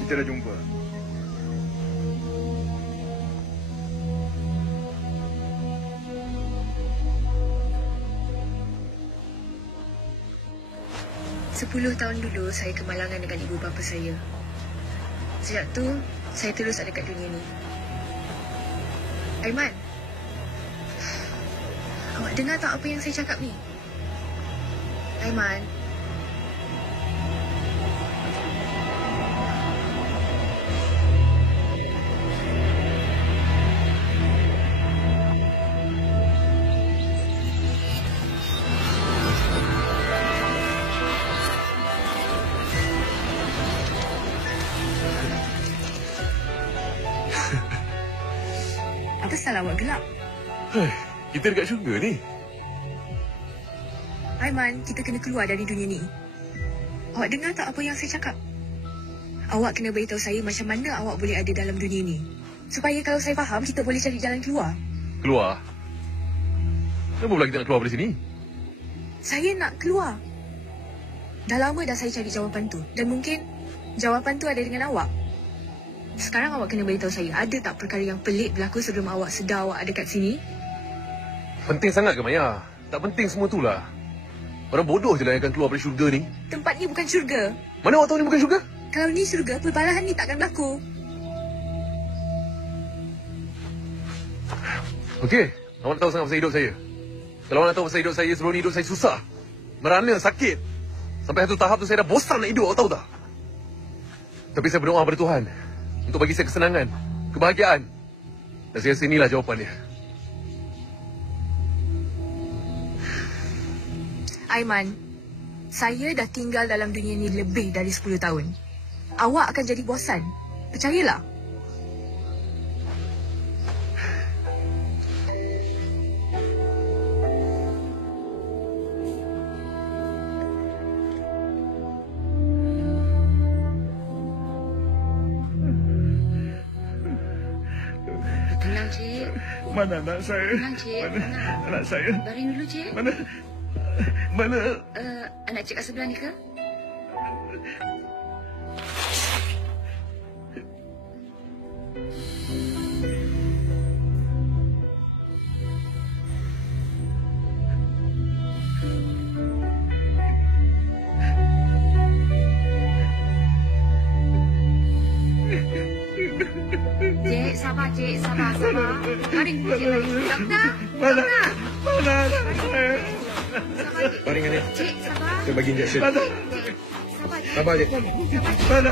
kita dah jumpa. Sepuluh tahun dulu saya kemalangan dengan ibu bapa saya. Sejak tu, saya terus ada kat dunia ni. Aiman, awak dengar tak apa yang saya cakap ni? Aiman. Apa salah awak gelap? Kita dekat syurga ni. Aiman, kita kena keluar dari dunia ni. Awak dengar tak apa yang saya cakap? Awak kena beritahu saya macam mana awak boleh ada dalam dunia ni. Supaya kalau saya faham, kita boleh cari jalan keluar. Keluar? Kenapa pula kita nak keluar dari sini? Saya nak keluar. Dah lama dah saya cari jawapan tu. Dan mungkin jawapan tu ada dengan awak. Sekarang awak kena beritahu saya, ada tak perkara yang pelik berlaku sebelum awak sedar awak ada kat sini? Penting sangat ke Maya? Tak penting semua tu lah. Orang bodoh je lah yang akan keluar dari syurga ni. Tempat ni bukan syurga. Mana awak tahu ni bukan syurga? Kalau ni syurga, pelbalahan ni takkan berlaku. Okey, awak nak tahu sangat pasal hidup saya. Kalau awak nak tahu pasal hidup saya, sebelum ni hidup saya susah. Merana, sakit. Sampai satu tahap tu saya dah bosan nak hidup, awak tahu tak? Tapi saya berdoa pada Tuhan untuk bagi saya kesenangan, kebahagiaan. Dan saya rasa inilah jawapan dia. Aiman, saya dah tinggal dalam dunia ni lebih dari 10 tahun. Awak akan jadi bosan. Percayalah. Tenang, Cik. Mana anak saya? Tenang, Cik. Mana anak saya? Baring dulu, Cik. Mana? Anak Cik kat sebelah ni ke? Cik, sabar, Cik. Sabar. Baring dulu, Cik. Doktor? Mana anak saya? Baring ni. Cik, sabar. Saya bagi injection. Sabar, Sabar, Cik. Mana?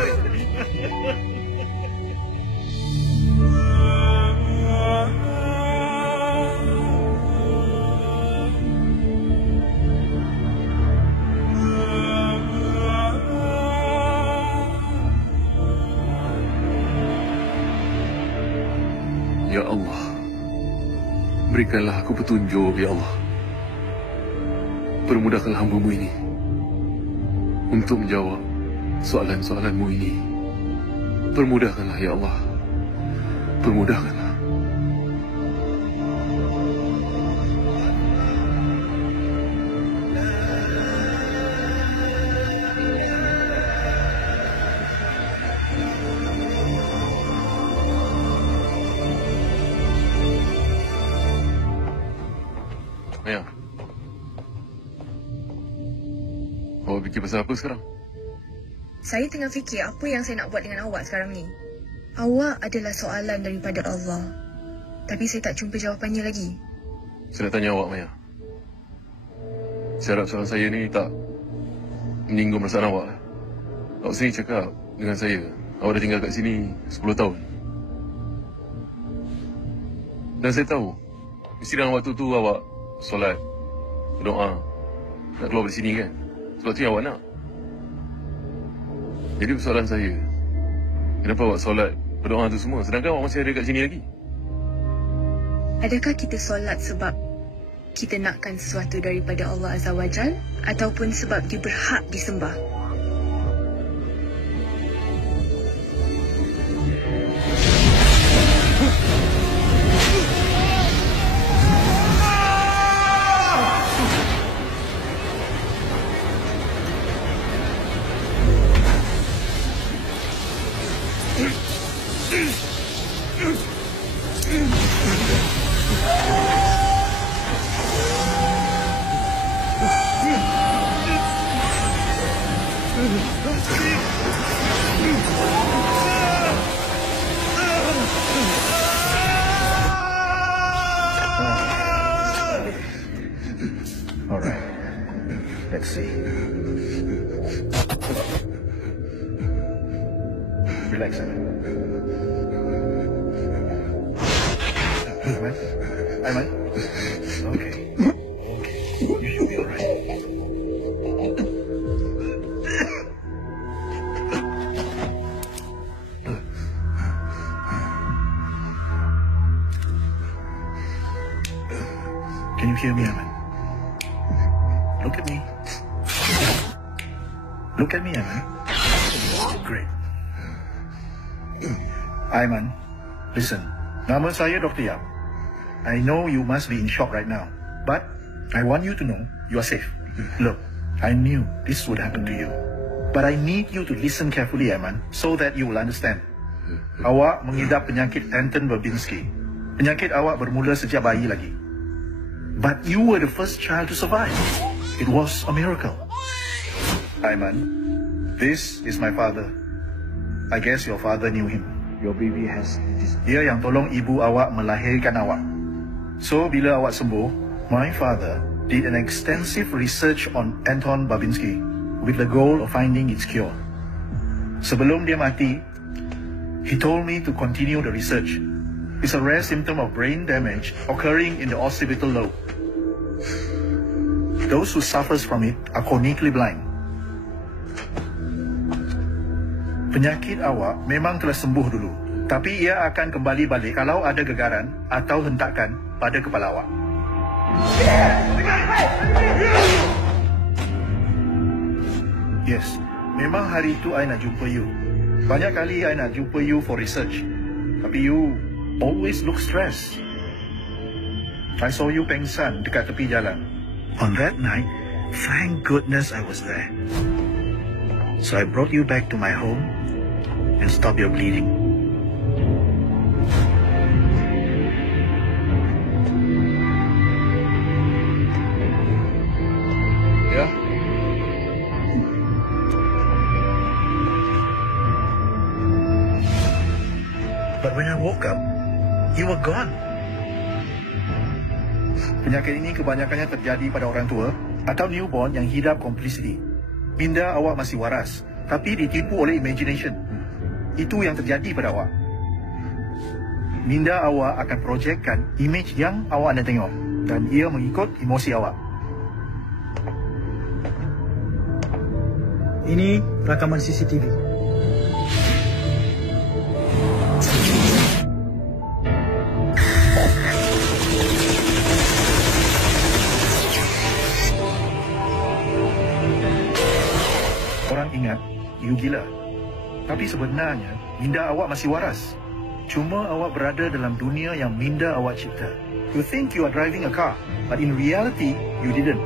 Ya Allah, berikanlah aku petunjuk, Ya Allah. Permudahkanlah hamba-Mu ini untuk menjawab soalan-soalan-Mu ini. Permudahkanlah, Ya Allah. Permudahkanlah. Maya, awak fikir pasal apa sekarang? Saya tengah fikir apa yang saya nak buat dengan awak sekarang ni. Awak adalah soalan daripada Allah. Tapi saya tak jumpa jawapannya lagi. Saya nak tanya awak, Maya. Saya harap soalan saya ni tak menyinggung perasaan awak. Awak sendiri cakap dengan saya, awak dah tinggal kat sini 10 tahun. Dan saya tahu, mesti dalam waktu tu awak solat, berdoa, nak keluar dari sini kan? Sebab tu yang awak nak. Jadi persoalan saya, kenapa awak solat, berdoa tu semua, sedangkan awak masih ada kat sini lagi? Adakah kita solat sebab kita nakkan sesuatu daripada Allah Azza wa Jal ataupun sebab dia berhak disembah? Alright. Let's see. Relax, Aiman. Aiman? Okay. Okay. You should be alright. Can you hear me, Aiman? Look at me. Look at me, Aiman. Great. Aiman, listen. Nama saya Dr. Yap. I know you must be in shock right now, but I want you to know you are safe. Look, I knew this would happen to you, but I need you to listen carefully, Aiman, so that you will understand. Awak mengidap penyakit Anton Babinski. Penyakit awak bermula sejak bayi lagi. But you were the first child to survive. It was a miracle. Aiman, this is my father. I guess your father knew him. Your baby has... Dia yang tolong ibu awak melahirkan awak. So, bila awak sembuh, my father did an extensive research on Anton Babinski with the goal of finding its cure. Sebelum dia mati, he told me to continue the research. It's a rare symptom of brain damage occurring in the occipital lobe. Those who suffers from it are chronically blind. Penyakit awak memang telah sembuh dulu, tapi ia akan kembali balik kalau ada gegaran atau hentakan pada kepala awak. Yes, memang hari itu I nak jumpa you. Banyak kali I nak jumpa you for research, tapi you always look stressed. I saw you pengsan dekat tepi jalan. On that night, thank goodness I was there. So I brought you back to my home and stopped your bleeding. Yeah? But when I woke up, you were gone. Penyakit ini kebanyakannya terjadi pada orang tua atau newborn yang hidap complicity. Minda awak masih waras, tapi ditipu oleh imagination. Itu yang terjadi pada awak. Minda awak akan projekkan image yang awak anda tengok dan ia mengikut emosi awak. Ini rakaman CCTV. Orang ingat you gila. Tapi sebenarnya minda awak masih waras. Cuma awak berada dalam dunia yang minda awak cipta. You think you are driving a car, but in reality you didn't.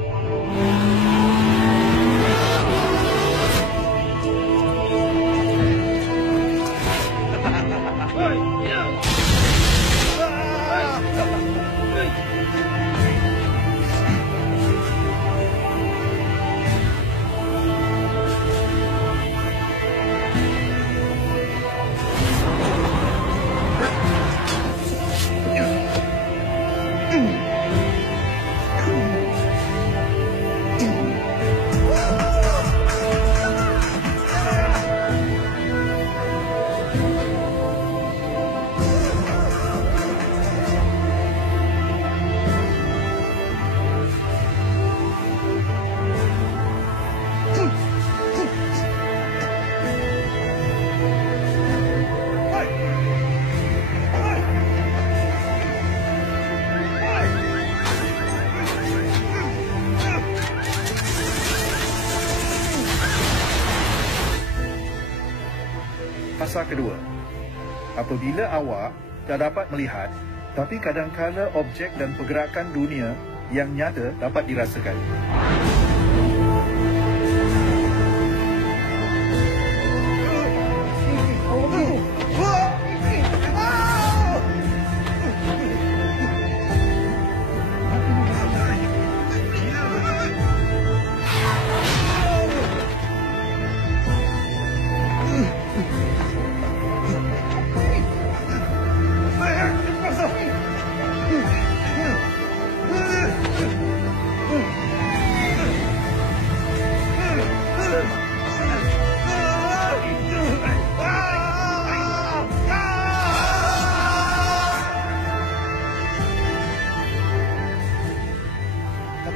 Fasa kedua. Apabila awak tak dapat melihat, tapi kadangkala objek dan pergerakan dunia yang nyata dapat dirasakan.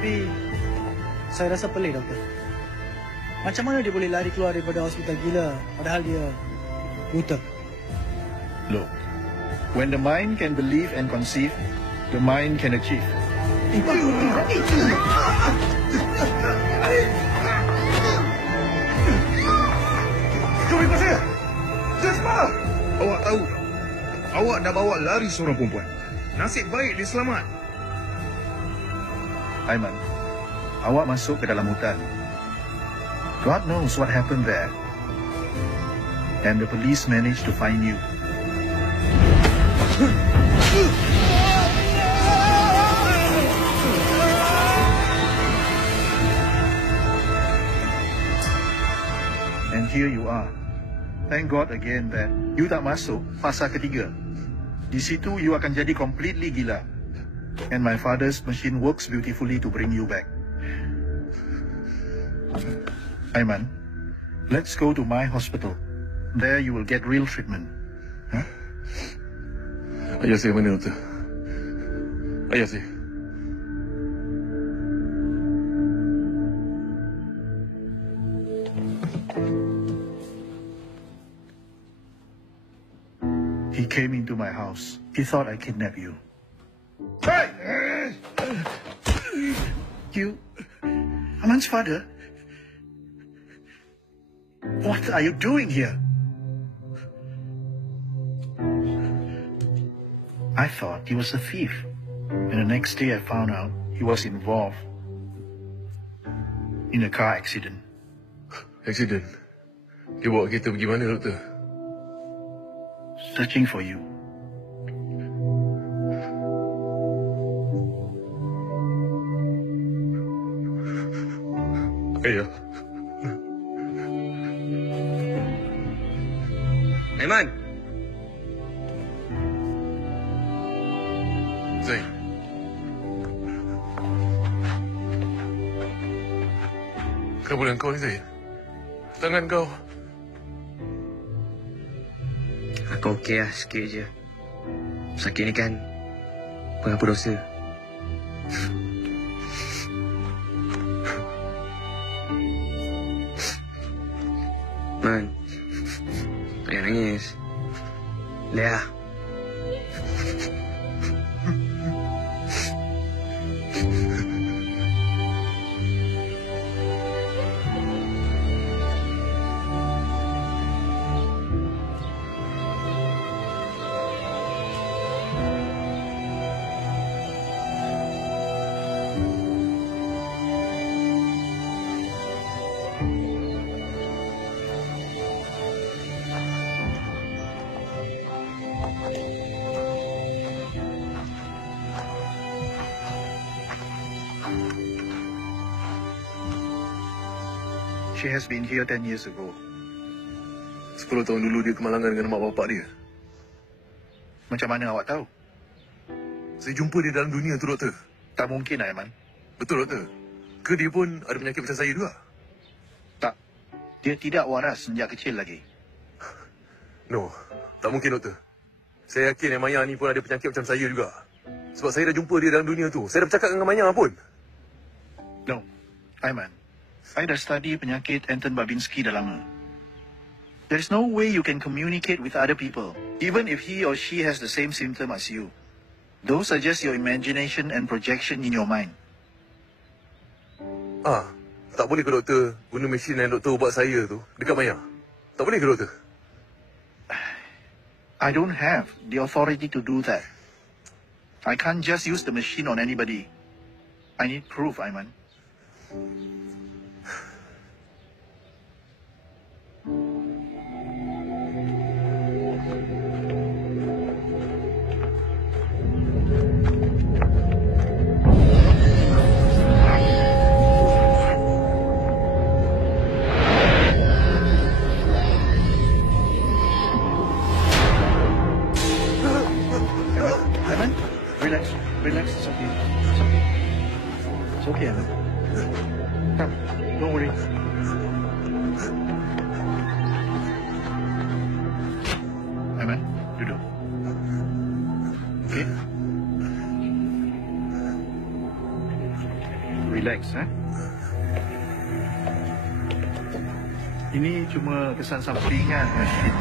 Tapi saya rasa pelik, doktor. Macam mana dia boleh lari keluar daripada hospital gila padahal dia buta? Look, when the mind can believe and conceive, the mind can achieve. Jom ikut saya! Jangan semangat! Awak tahu tak? Awak dah bawa lari seorang perempuan. Nasib baik dia selamat. Aiman, awak masuk ke dalam hutan. God knows what happened there. And the police managed to find you. And here you are. Thank God again that you tak masuk fasa ketiga. Di situ you akan jadi completely gila. And my father's machine works beautifully to bring you back. Aiman, let's go to my hospital. There you will get real treatment. Huh? Ayah saya mana, doktor? Ayah saya. He came into my house. He thought I kidnapped you. Hey! You... Aman's father? What are you doing here? I thought he was a thief. And the next day I found out he was involved in a car accident. Accident? Dia bawa kereta pergi mana, doktor? Searching for you. Ayah. Aiman! Zain. Kenapa dengan kau ni, Zain? Tangan kau. Aku okey lah, sikit je. Sakit ni kan pengampun dosa. Man, tak payah nangis. Lea. She has been here 10 years ago. 10 tahun dulu dia kemalangan dengan mak bapak dia. Macam mana awak tahu? Saya jumpa dia dalam dunia tu, doktor. Tak mungkin, Aiman. Betul, doktor. Ke dia pun ada penyakit macam saya juga? Tak. Dia tidak waras sejak kecil lagi. No, tak mungkin, doktor. Saya yakin yang Maya ni pun ada penyakit macam saya juga. Sebab saya dah jumpa dia dalam dunia tu. Saya dah bercakap dengan Maya pun. No, Aiman. I dah study penyakit Anton Babinski dah lama. There is no way you can communicate with other people, even if he or she has the same symptom as you. Those are just your imagination and projection in your mind. Tak boleh ke doktor guna mesin yang doktor buat saya tu dekat Maya? Tak boleh ke doktor? I don't have the authority to do that. I can't just use the machine on anybody. I need proof, Aiman. Relax, it's okay. It's okay. It's okay, Aiman. Come, don't worry. Aiman, duduk. Okay? Relax, eh? Ini cuma kesan sampingan mesin.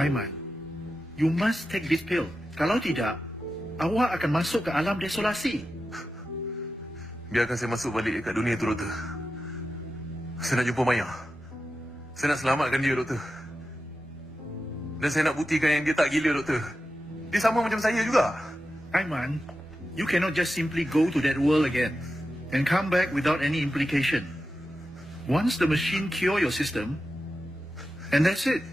Aiman, you must take this pill. Kalau tidak, awak akan masuk ke alam desolasi. Biarkan saya masuk balik ke dunia tu, Doktor. Saya nak jumpa Maya. Saya nak selamatkan dia, Doktor. Dan saya nak buktikan yang dia tak gila, Doktor. Dia sama macam saya juga. Aiman, you cannot just simply go to that world again and come back without any implication. Once the machine cure your system, and that's it.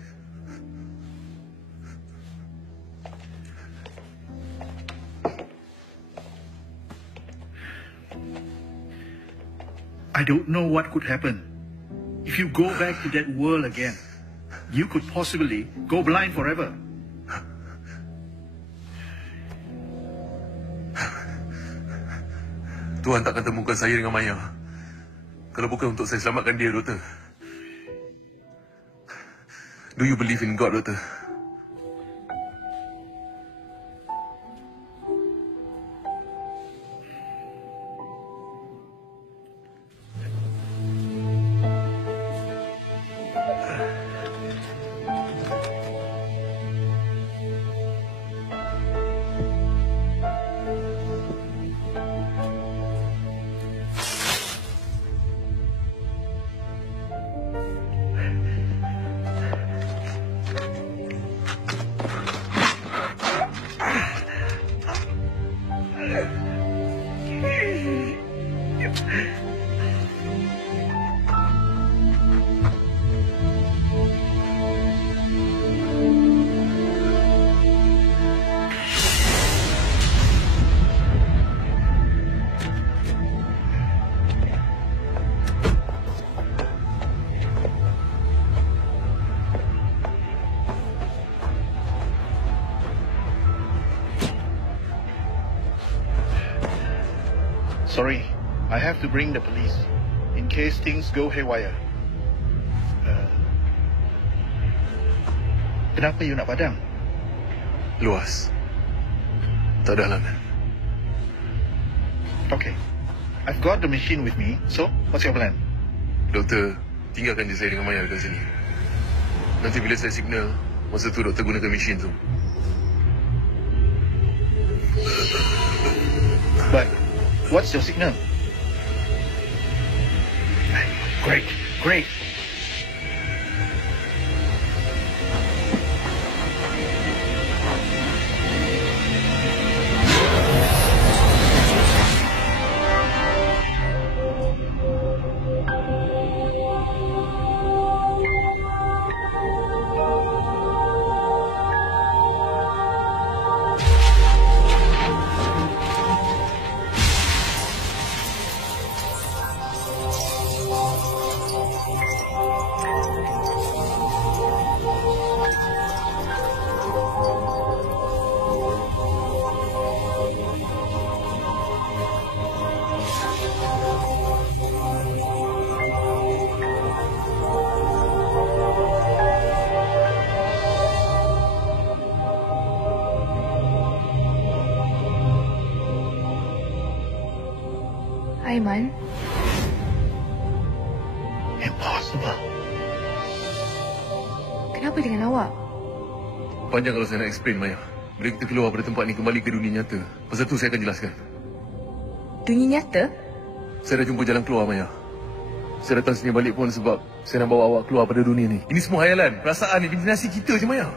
I don't know what could happen. If you go back to that world again, you could possibly go blind forever. Tuhan takkan temukan saya dengan Maya kalau bukan untuk saya selamatkan dia, Doktor. Do you believe in God, Doktor? Sorry, I have to bring the police in case things go haywire. Kenapa you nak padam? Luas. Tak ada halangan. Okay. I've got the machine with me, so what's your plan? Doktor, tinggalkan je saya dengan Maya dekat sini. Nanti bila saya signal, masa tu doktor gunakan mesin tu. But what's your signal? Great, great. Aiman? Impossible. Kenapa dengan awak? Panjang kalau saya nak explain, Maya. Bila kita keluar dari tempat ni kembali ke dunia nyata. Pasal tu saya akan jelaskan. Dunia nyata? Saya dah jumpa jalan keluar, Maya. Saya datang sini balik pun sebab saya nak bawa awak keluar pada dunia ni. Ini semua hayalan, perasaan, imajinasi kita je, Maya.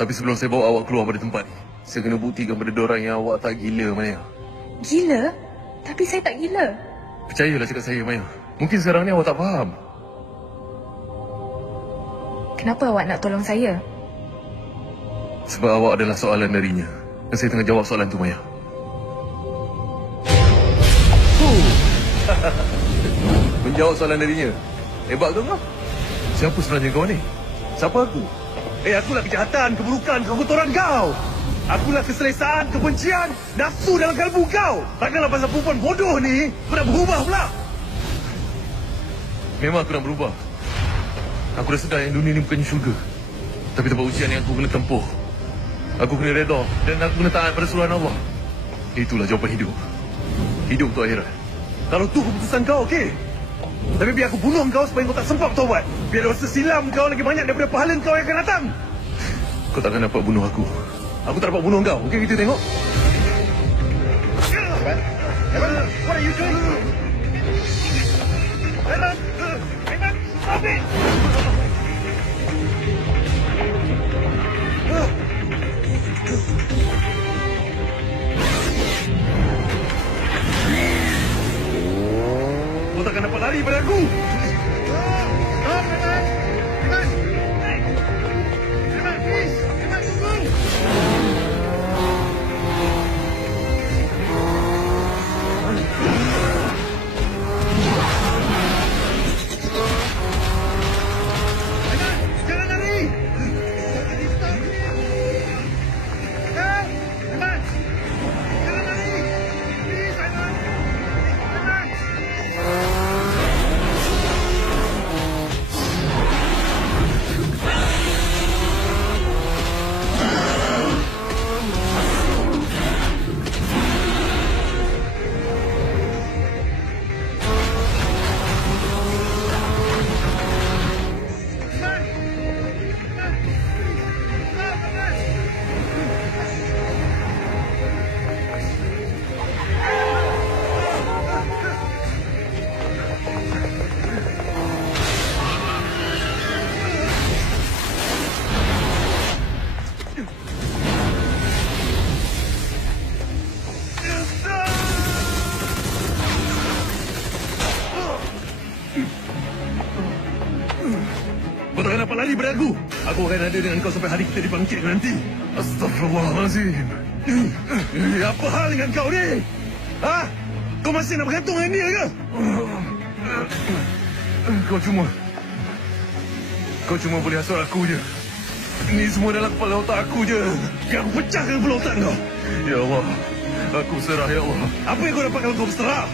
Tapi sebelum saya bawa awak keluar pada tempat ni, saya kena buktikan pada dorang yang awak tak gila, Maya. Gila? Tapi saya tak gila. Percayalah cakap saya, Maya. Mungkin sekarang ni awak tak faham. Kenapa awak nak tolong saya? Sebab awak adalah soalan darinya. Dan saya tengah jawab soalan tu, Maya. Menjawab soalan darinya. Hebat ke kau? Siapa sebenarnya kau ni? Siapa aku? Akulah kejahatan, keburukan, kekotoran kau. Akulah keselesaan, kebencian, nafsu dalam kalbu kau. Takkanlah pasal perempuan bodoh ni kau nak berubah pula. Memang aku nak berubah. Aku dah sedar yang dunia ni bukannya syurga. Tapi tempat ujian yang aku kena tempuh. Aku kena redha dan aku kena taat pada suruhan Allah. Itulah jawapan hidup. Hidup untuk akhirat. Kalau tu keputusan kau, okey. Tapi biar aku bunuh kau supaya kau tak sempat bertaubat. Biar dosa silam kau lagi banyak daripada pahala kau yang akan datang. Kau takkan dapat bunuh aku. Aku tak dapat bunuh kau. Okey, kita tengok. Evan, what are you doing? Evan, stop it! Kau takkan dapat lari pada aku. Evan, please! Evan, tunggu! Jangan lari! Evan! Jangan lari! Please, Evan! Evan! Kau takkan dapat lari pada aku. Aku akan ada dengan kau sampai hari kita dibangkitkan nanti. Astaghfirullahalazim. Apa hal dengan kau ni? Ha? Kau masih nak bergantung dengan dia ke? Kau cuma boleh hasut aku je. Ini semua dalam kepala otak aku je. Biar aku pecahkan kepala otak kau. Ya Allah. Aku serah, ya Allah. Apa yang kau dapat kalau kau berserah?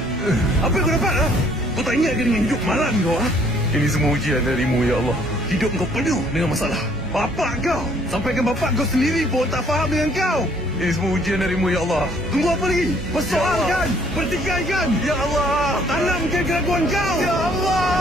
Apa yang kau dapat, ha? Kau tak ingat ke dengan hidup malam kau, ha? Ini semua ujian darimu, ya Allah. Hidup kau penuh dengan masalah. Bapak kau, sampaikan bapak kau sendiri pun tak faham dengan kau. Ini semua ujian darimu, ya Allah. Tunggu apa lagi? Persoalkan, pertikaikan. Ya Allah. Tanamkan keraguan kau. Ya Allah.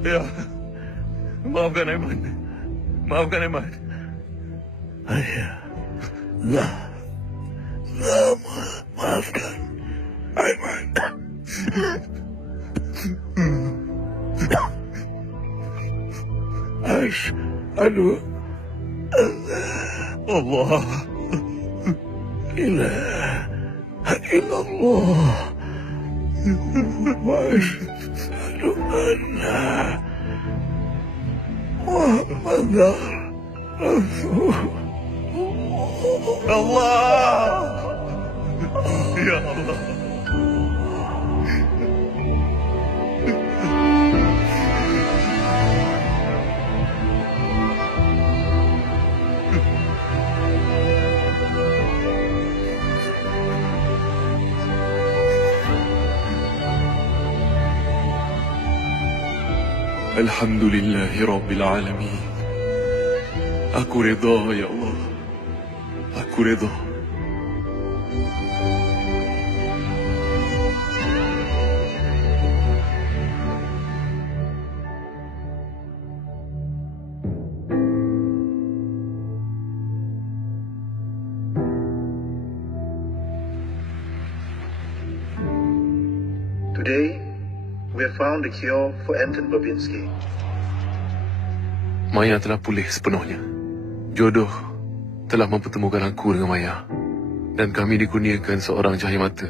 Ya. Maafkan Aiman. Maafkan Aiman. Ayah. Maafkan Aiman. Aduh. Allah. Ilaha illallah. Asyhadu anna Muhammadar Rasulullah. Ya Allah. Alhamdulillahi Rabbil Alamin. Aku reda, ya Allah. Aku reda. Today, we have found the cure for Anton Babinski. Maya telah pulih sepenuhnya. Jodoh telah mempertemukan aku dengan Maya. Dan kami dikurniakan seorang cahaya mata.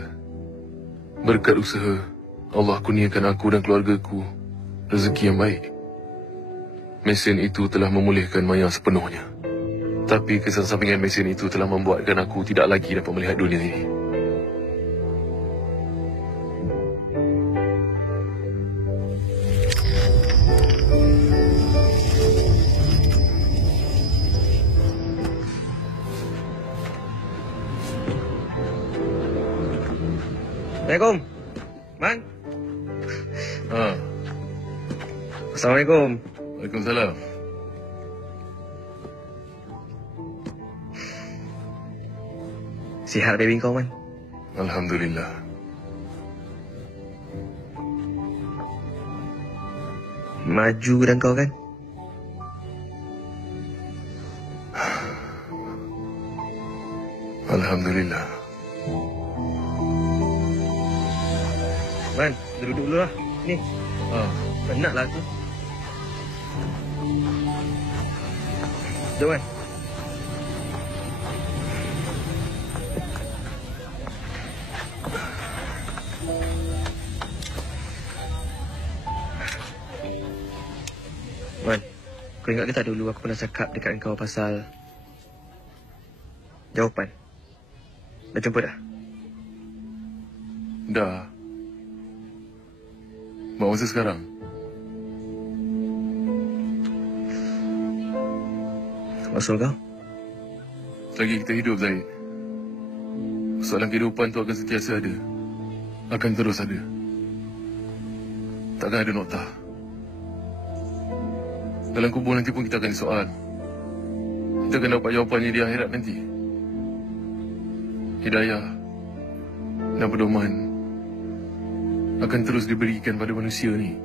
Berkat usaha, Allah kurniakan aku dan keluargaku rezeki yang baik. Mesin itu telah memulihkan Maya sepenuhnya. Tapi kesampingan mesin itu telah membuatkan aku tidak lagi dapat melihat dunia ini. Assalamualaikum. Man. Assalamualaikum. Waalaikumsalam. Sihat baby kau, Man? Alhamdulillah. Maju dan kau kan? Alhamdulillah. Man, duduk dulu lah. Ni. Penatlah tu. Jom, Man. Man, kau ingat ke tak dulu aku pernah cakap dekat kau pasal jawapan? Dah jumpa dah? Dah. Buat masa sekarang? Maksud kau? Selagi kita hidup, Zaid, soalan kehidupan tu akan sentiasa ada. Akan terus ada. Takkan ada noktah. Dalam kubur nanti pun kita akan disoal. Kita akan dapat jawapannya di akhirat nanti. Hidayah dan pedoman akan terus diberikan pada manusia ni.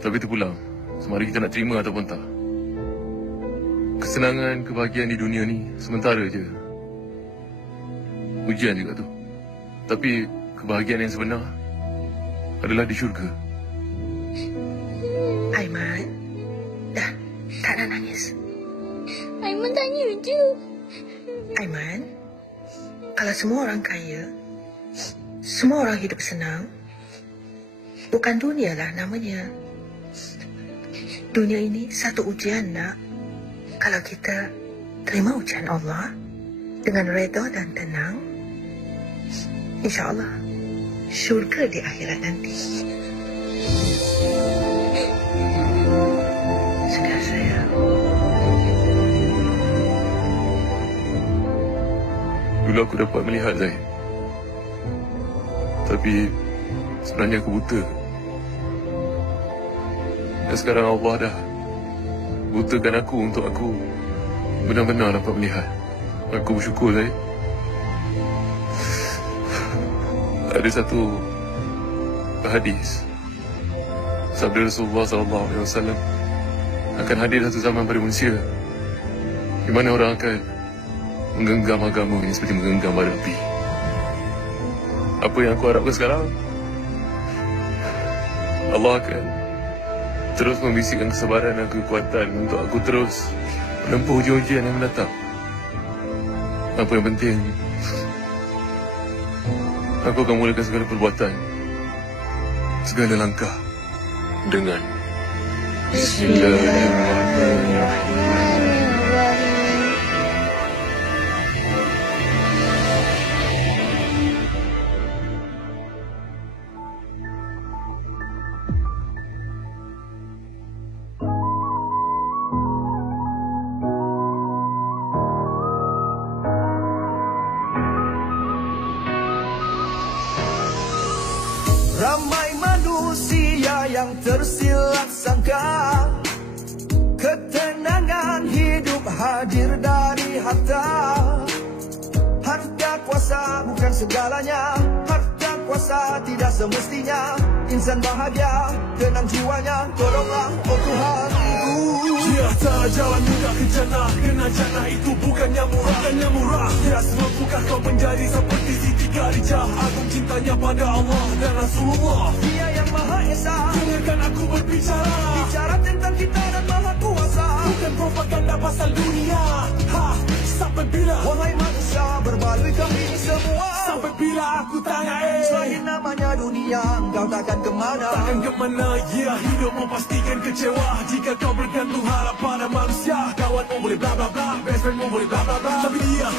Tapi terpulang, sama ada kita nak terima ataupun tak. Kesenangan, kebahagiaan di dunia ni sementara je. Ujian juga tu. Tapi kebahagiaan yang sebenar adalah di syurga. Aiman, dah, tak nak nangis. Aiman tanya je. Aiman, kalau semua orang kaya, semua orang hidup senang, bukan dunia lah namanya. Dunia ini satu ujian, nak. Kalau kita terima ujian Allah dengan redha dan tenang, insya-Allah syurga di akhirat nanti. Sudah, sayang. Dulu aku dapat melihat, Zaid. Tapi sebenarnya aku buta. Dan sekarang Allah dah butakan aku untuk aku benar-benar dapat melihat. Aku bersyukur, Zaid. Ada satu hadis sabda Rasulullah SAW, akan hadir satu zaman pada manusia di mana orang akan menggenggam agama ini seperti menggenggam bara api. Apa yang aku harapkan sekarang, Allah akan terus membisikkan kesabaran dan kekuatan untuk aku terus menempuh ujian-ujian yang mendatang. Apa yang penting, aku akan mulakan segala perbuatan, segala langkah dengan Bismillahirrahmanirrahim. Ramai manusia yang tersilap sangka ketenangan hidup hadir dari harta. Harta kuasa bukan segalanya, harta kuasa tidak semestinya. Insan bahagia, tenang jiwanya, tolonglah oh Tuhanku. Tiada jalan mudah ke jannah, kena jannah itu bukannya murah. Tiada sempurna kau menjadi seperti Siti Khadijah. Agung cintanya pada Allah dan Rasulullah. Dia yang Maha Esa, dengarkan aku berbicara. Bicara tentang kita dan Maha Kuasa, bukan propaganda pasal dunia. Sampai bila wahai manusia berbaloi kami semua? Sampai bila aku tanya selain namanya dunia, engkau takkan kemana? Takkan kemana, ya hidupmu pastikan kecewa jika kau bergantung harap pada manusia. Kawanmu boleh bla bla bla, best friendmu boleh bla bla bla, tapi dia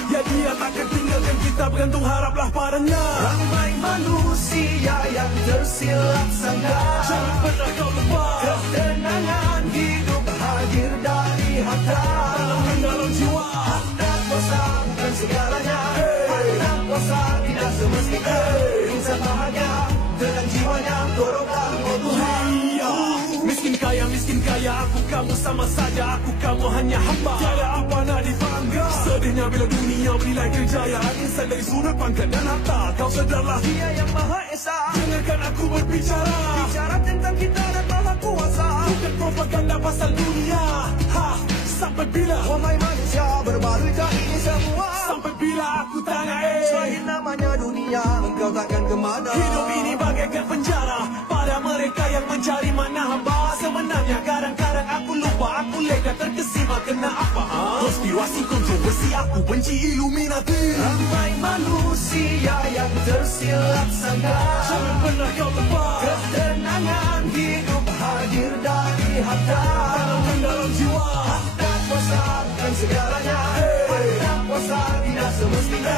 takkan tinggalkan kita bergantung haraplah padanya. Ramai manusia yang tersilap sangka, jangan pernah kau lupa ketenangan hidup hadir dari harta. Dalam jiwa harta kuasa bukan segalanya, harta kuasa tidak semestinya. Insan bahagia dengan jiwanya, tolonglah oh Tuhan. Miskin kaya, aku kamu sama saja, aku kamu hanya hamba. Tiada apa nak dibangga. Sedihnya bila dunia menilai kejayaan insan dari sudut pangkat dan harta. Kau sedarlah Dia yang Maha Esa, dengarkan aku berbicara. Bicara tentang kita dan Maha Kuasa, bukan propaganda pasal dunia. Sampai bila wahai manusia berbaluikah ini semua? Sampai bila aku tanya selain namanya dunia, engkau takkan kemana? Hidup ini bagaikan penjara pada mereka yang mencari makna hamba. Sebenarnya kadang-kadang aku lupa, aku lega terkesima kena apa? Konspirasi kontroversi, aku benci Illuminati. Ramai manusia yang tersilap sangka, jangan pernah kau lupa ketenangan hidup hadir dari harta. Tanamkan dalam jiwa harta kuasa bukan segalanya, harta kuasa tidak semestinya.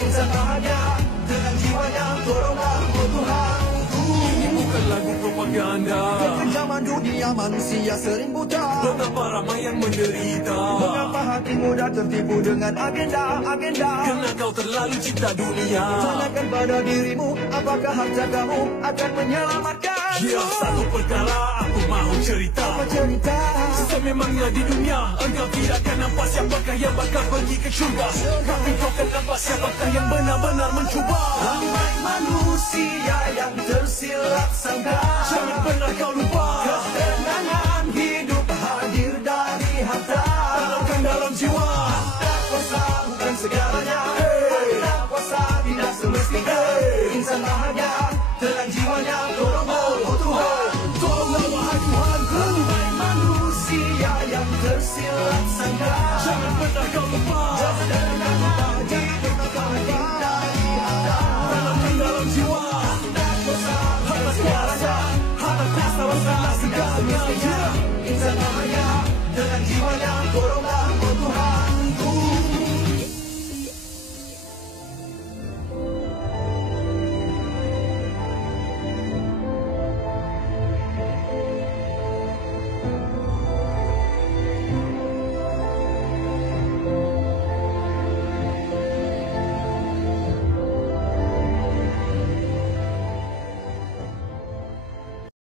Insan bahagia dengan jiwanya, tolonglah oh Tuhanku. Ini bukan lagu propaganda. Kekejaman dunia manusia sering buta, betapa ramai yang menderita. Mengapa hati mudah tertipu dengan agenda? Karena kau terlalu cinta dunia. Tanyakan pada dirimu, apakah harta kamu akan menyelamatkan? Ya, satu perkara aku mahu cerita. Apa cerita? Sememangnya di dunia engkau tidak akan nampak siapakah yang bakal pergi ke syurga. Tapi kau akan nampak siapakah yang benar-benar mencuba. Ramai manusia yang tersilap sangka, jangan pernah kau lupa ketenangan hidup hadir dari harta. Tanamkan dalam jiwa harta kuasa bukan segalanya, harta kuasa tidak semestinya. Insan bahagia tenang jiwanya, tolonglah oh Tuhan. Tolonglah wahai Tuhanku. Ramai manusia yang tersilap sangka, jangan pernah kau lupa ketenangan hidup hadir dari harta. Tanamkan dalam jiwa harta kuasa harta kuasa, harta kuasa wasalah segalanya. Insan bahagia dengan jiwanya, tolonglah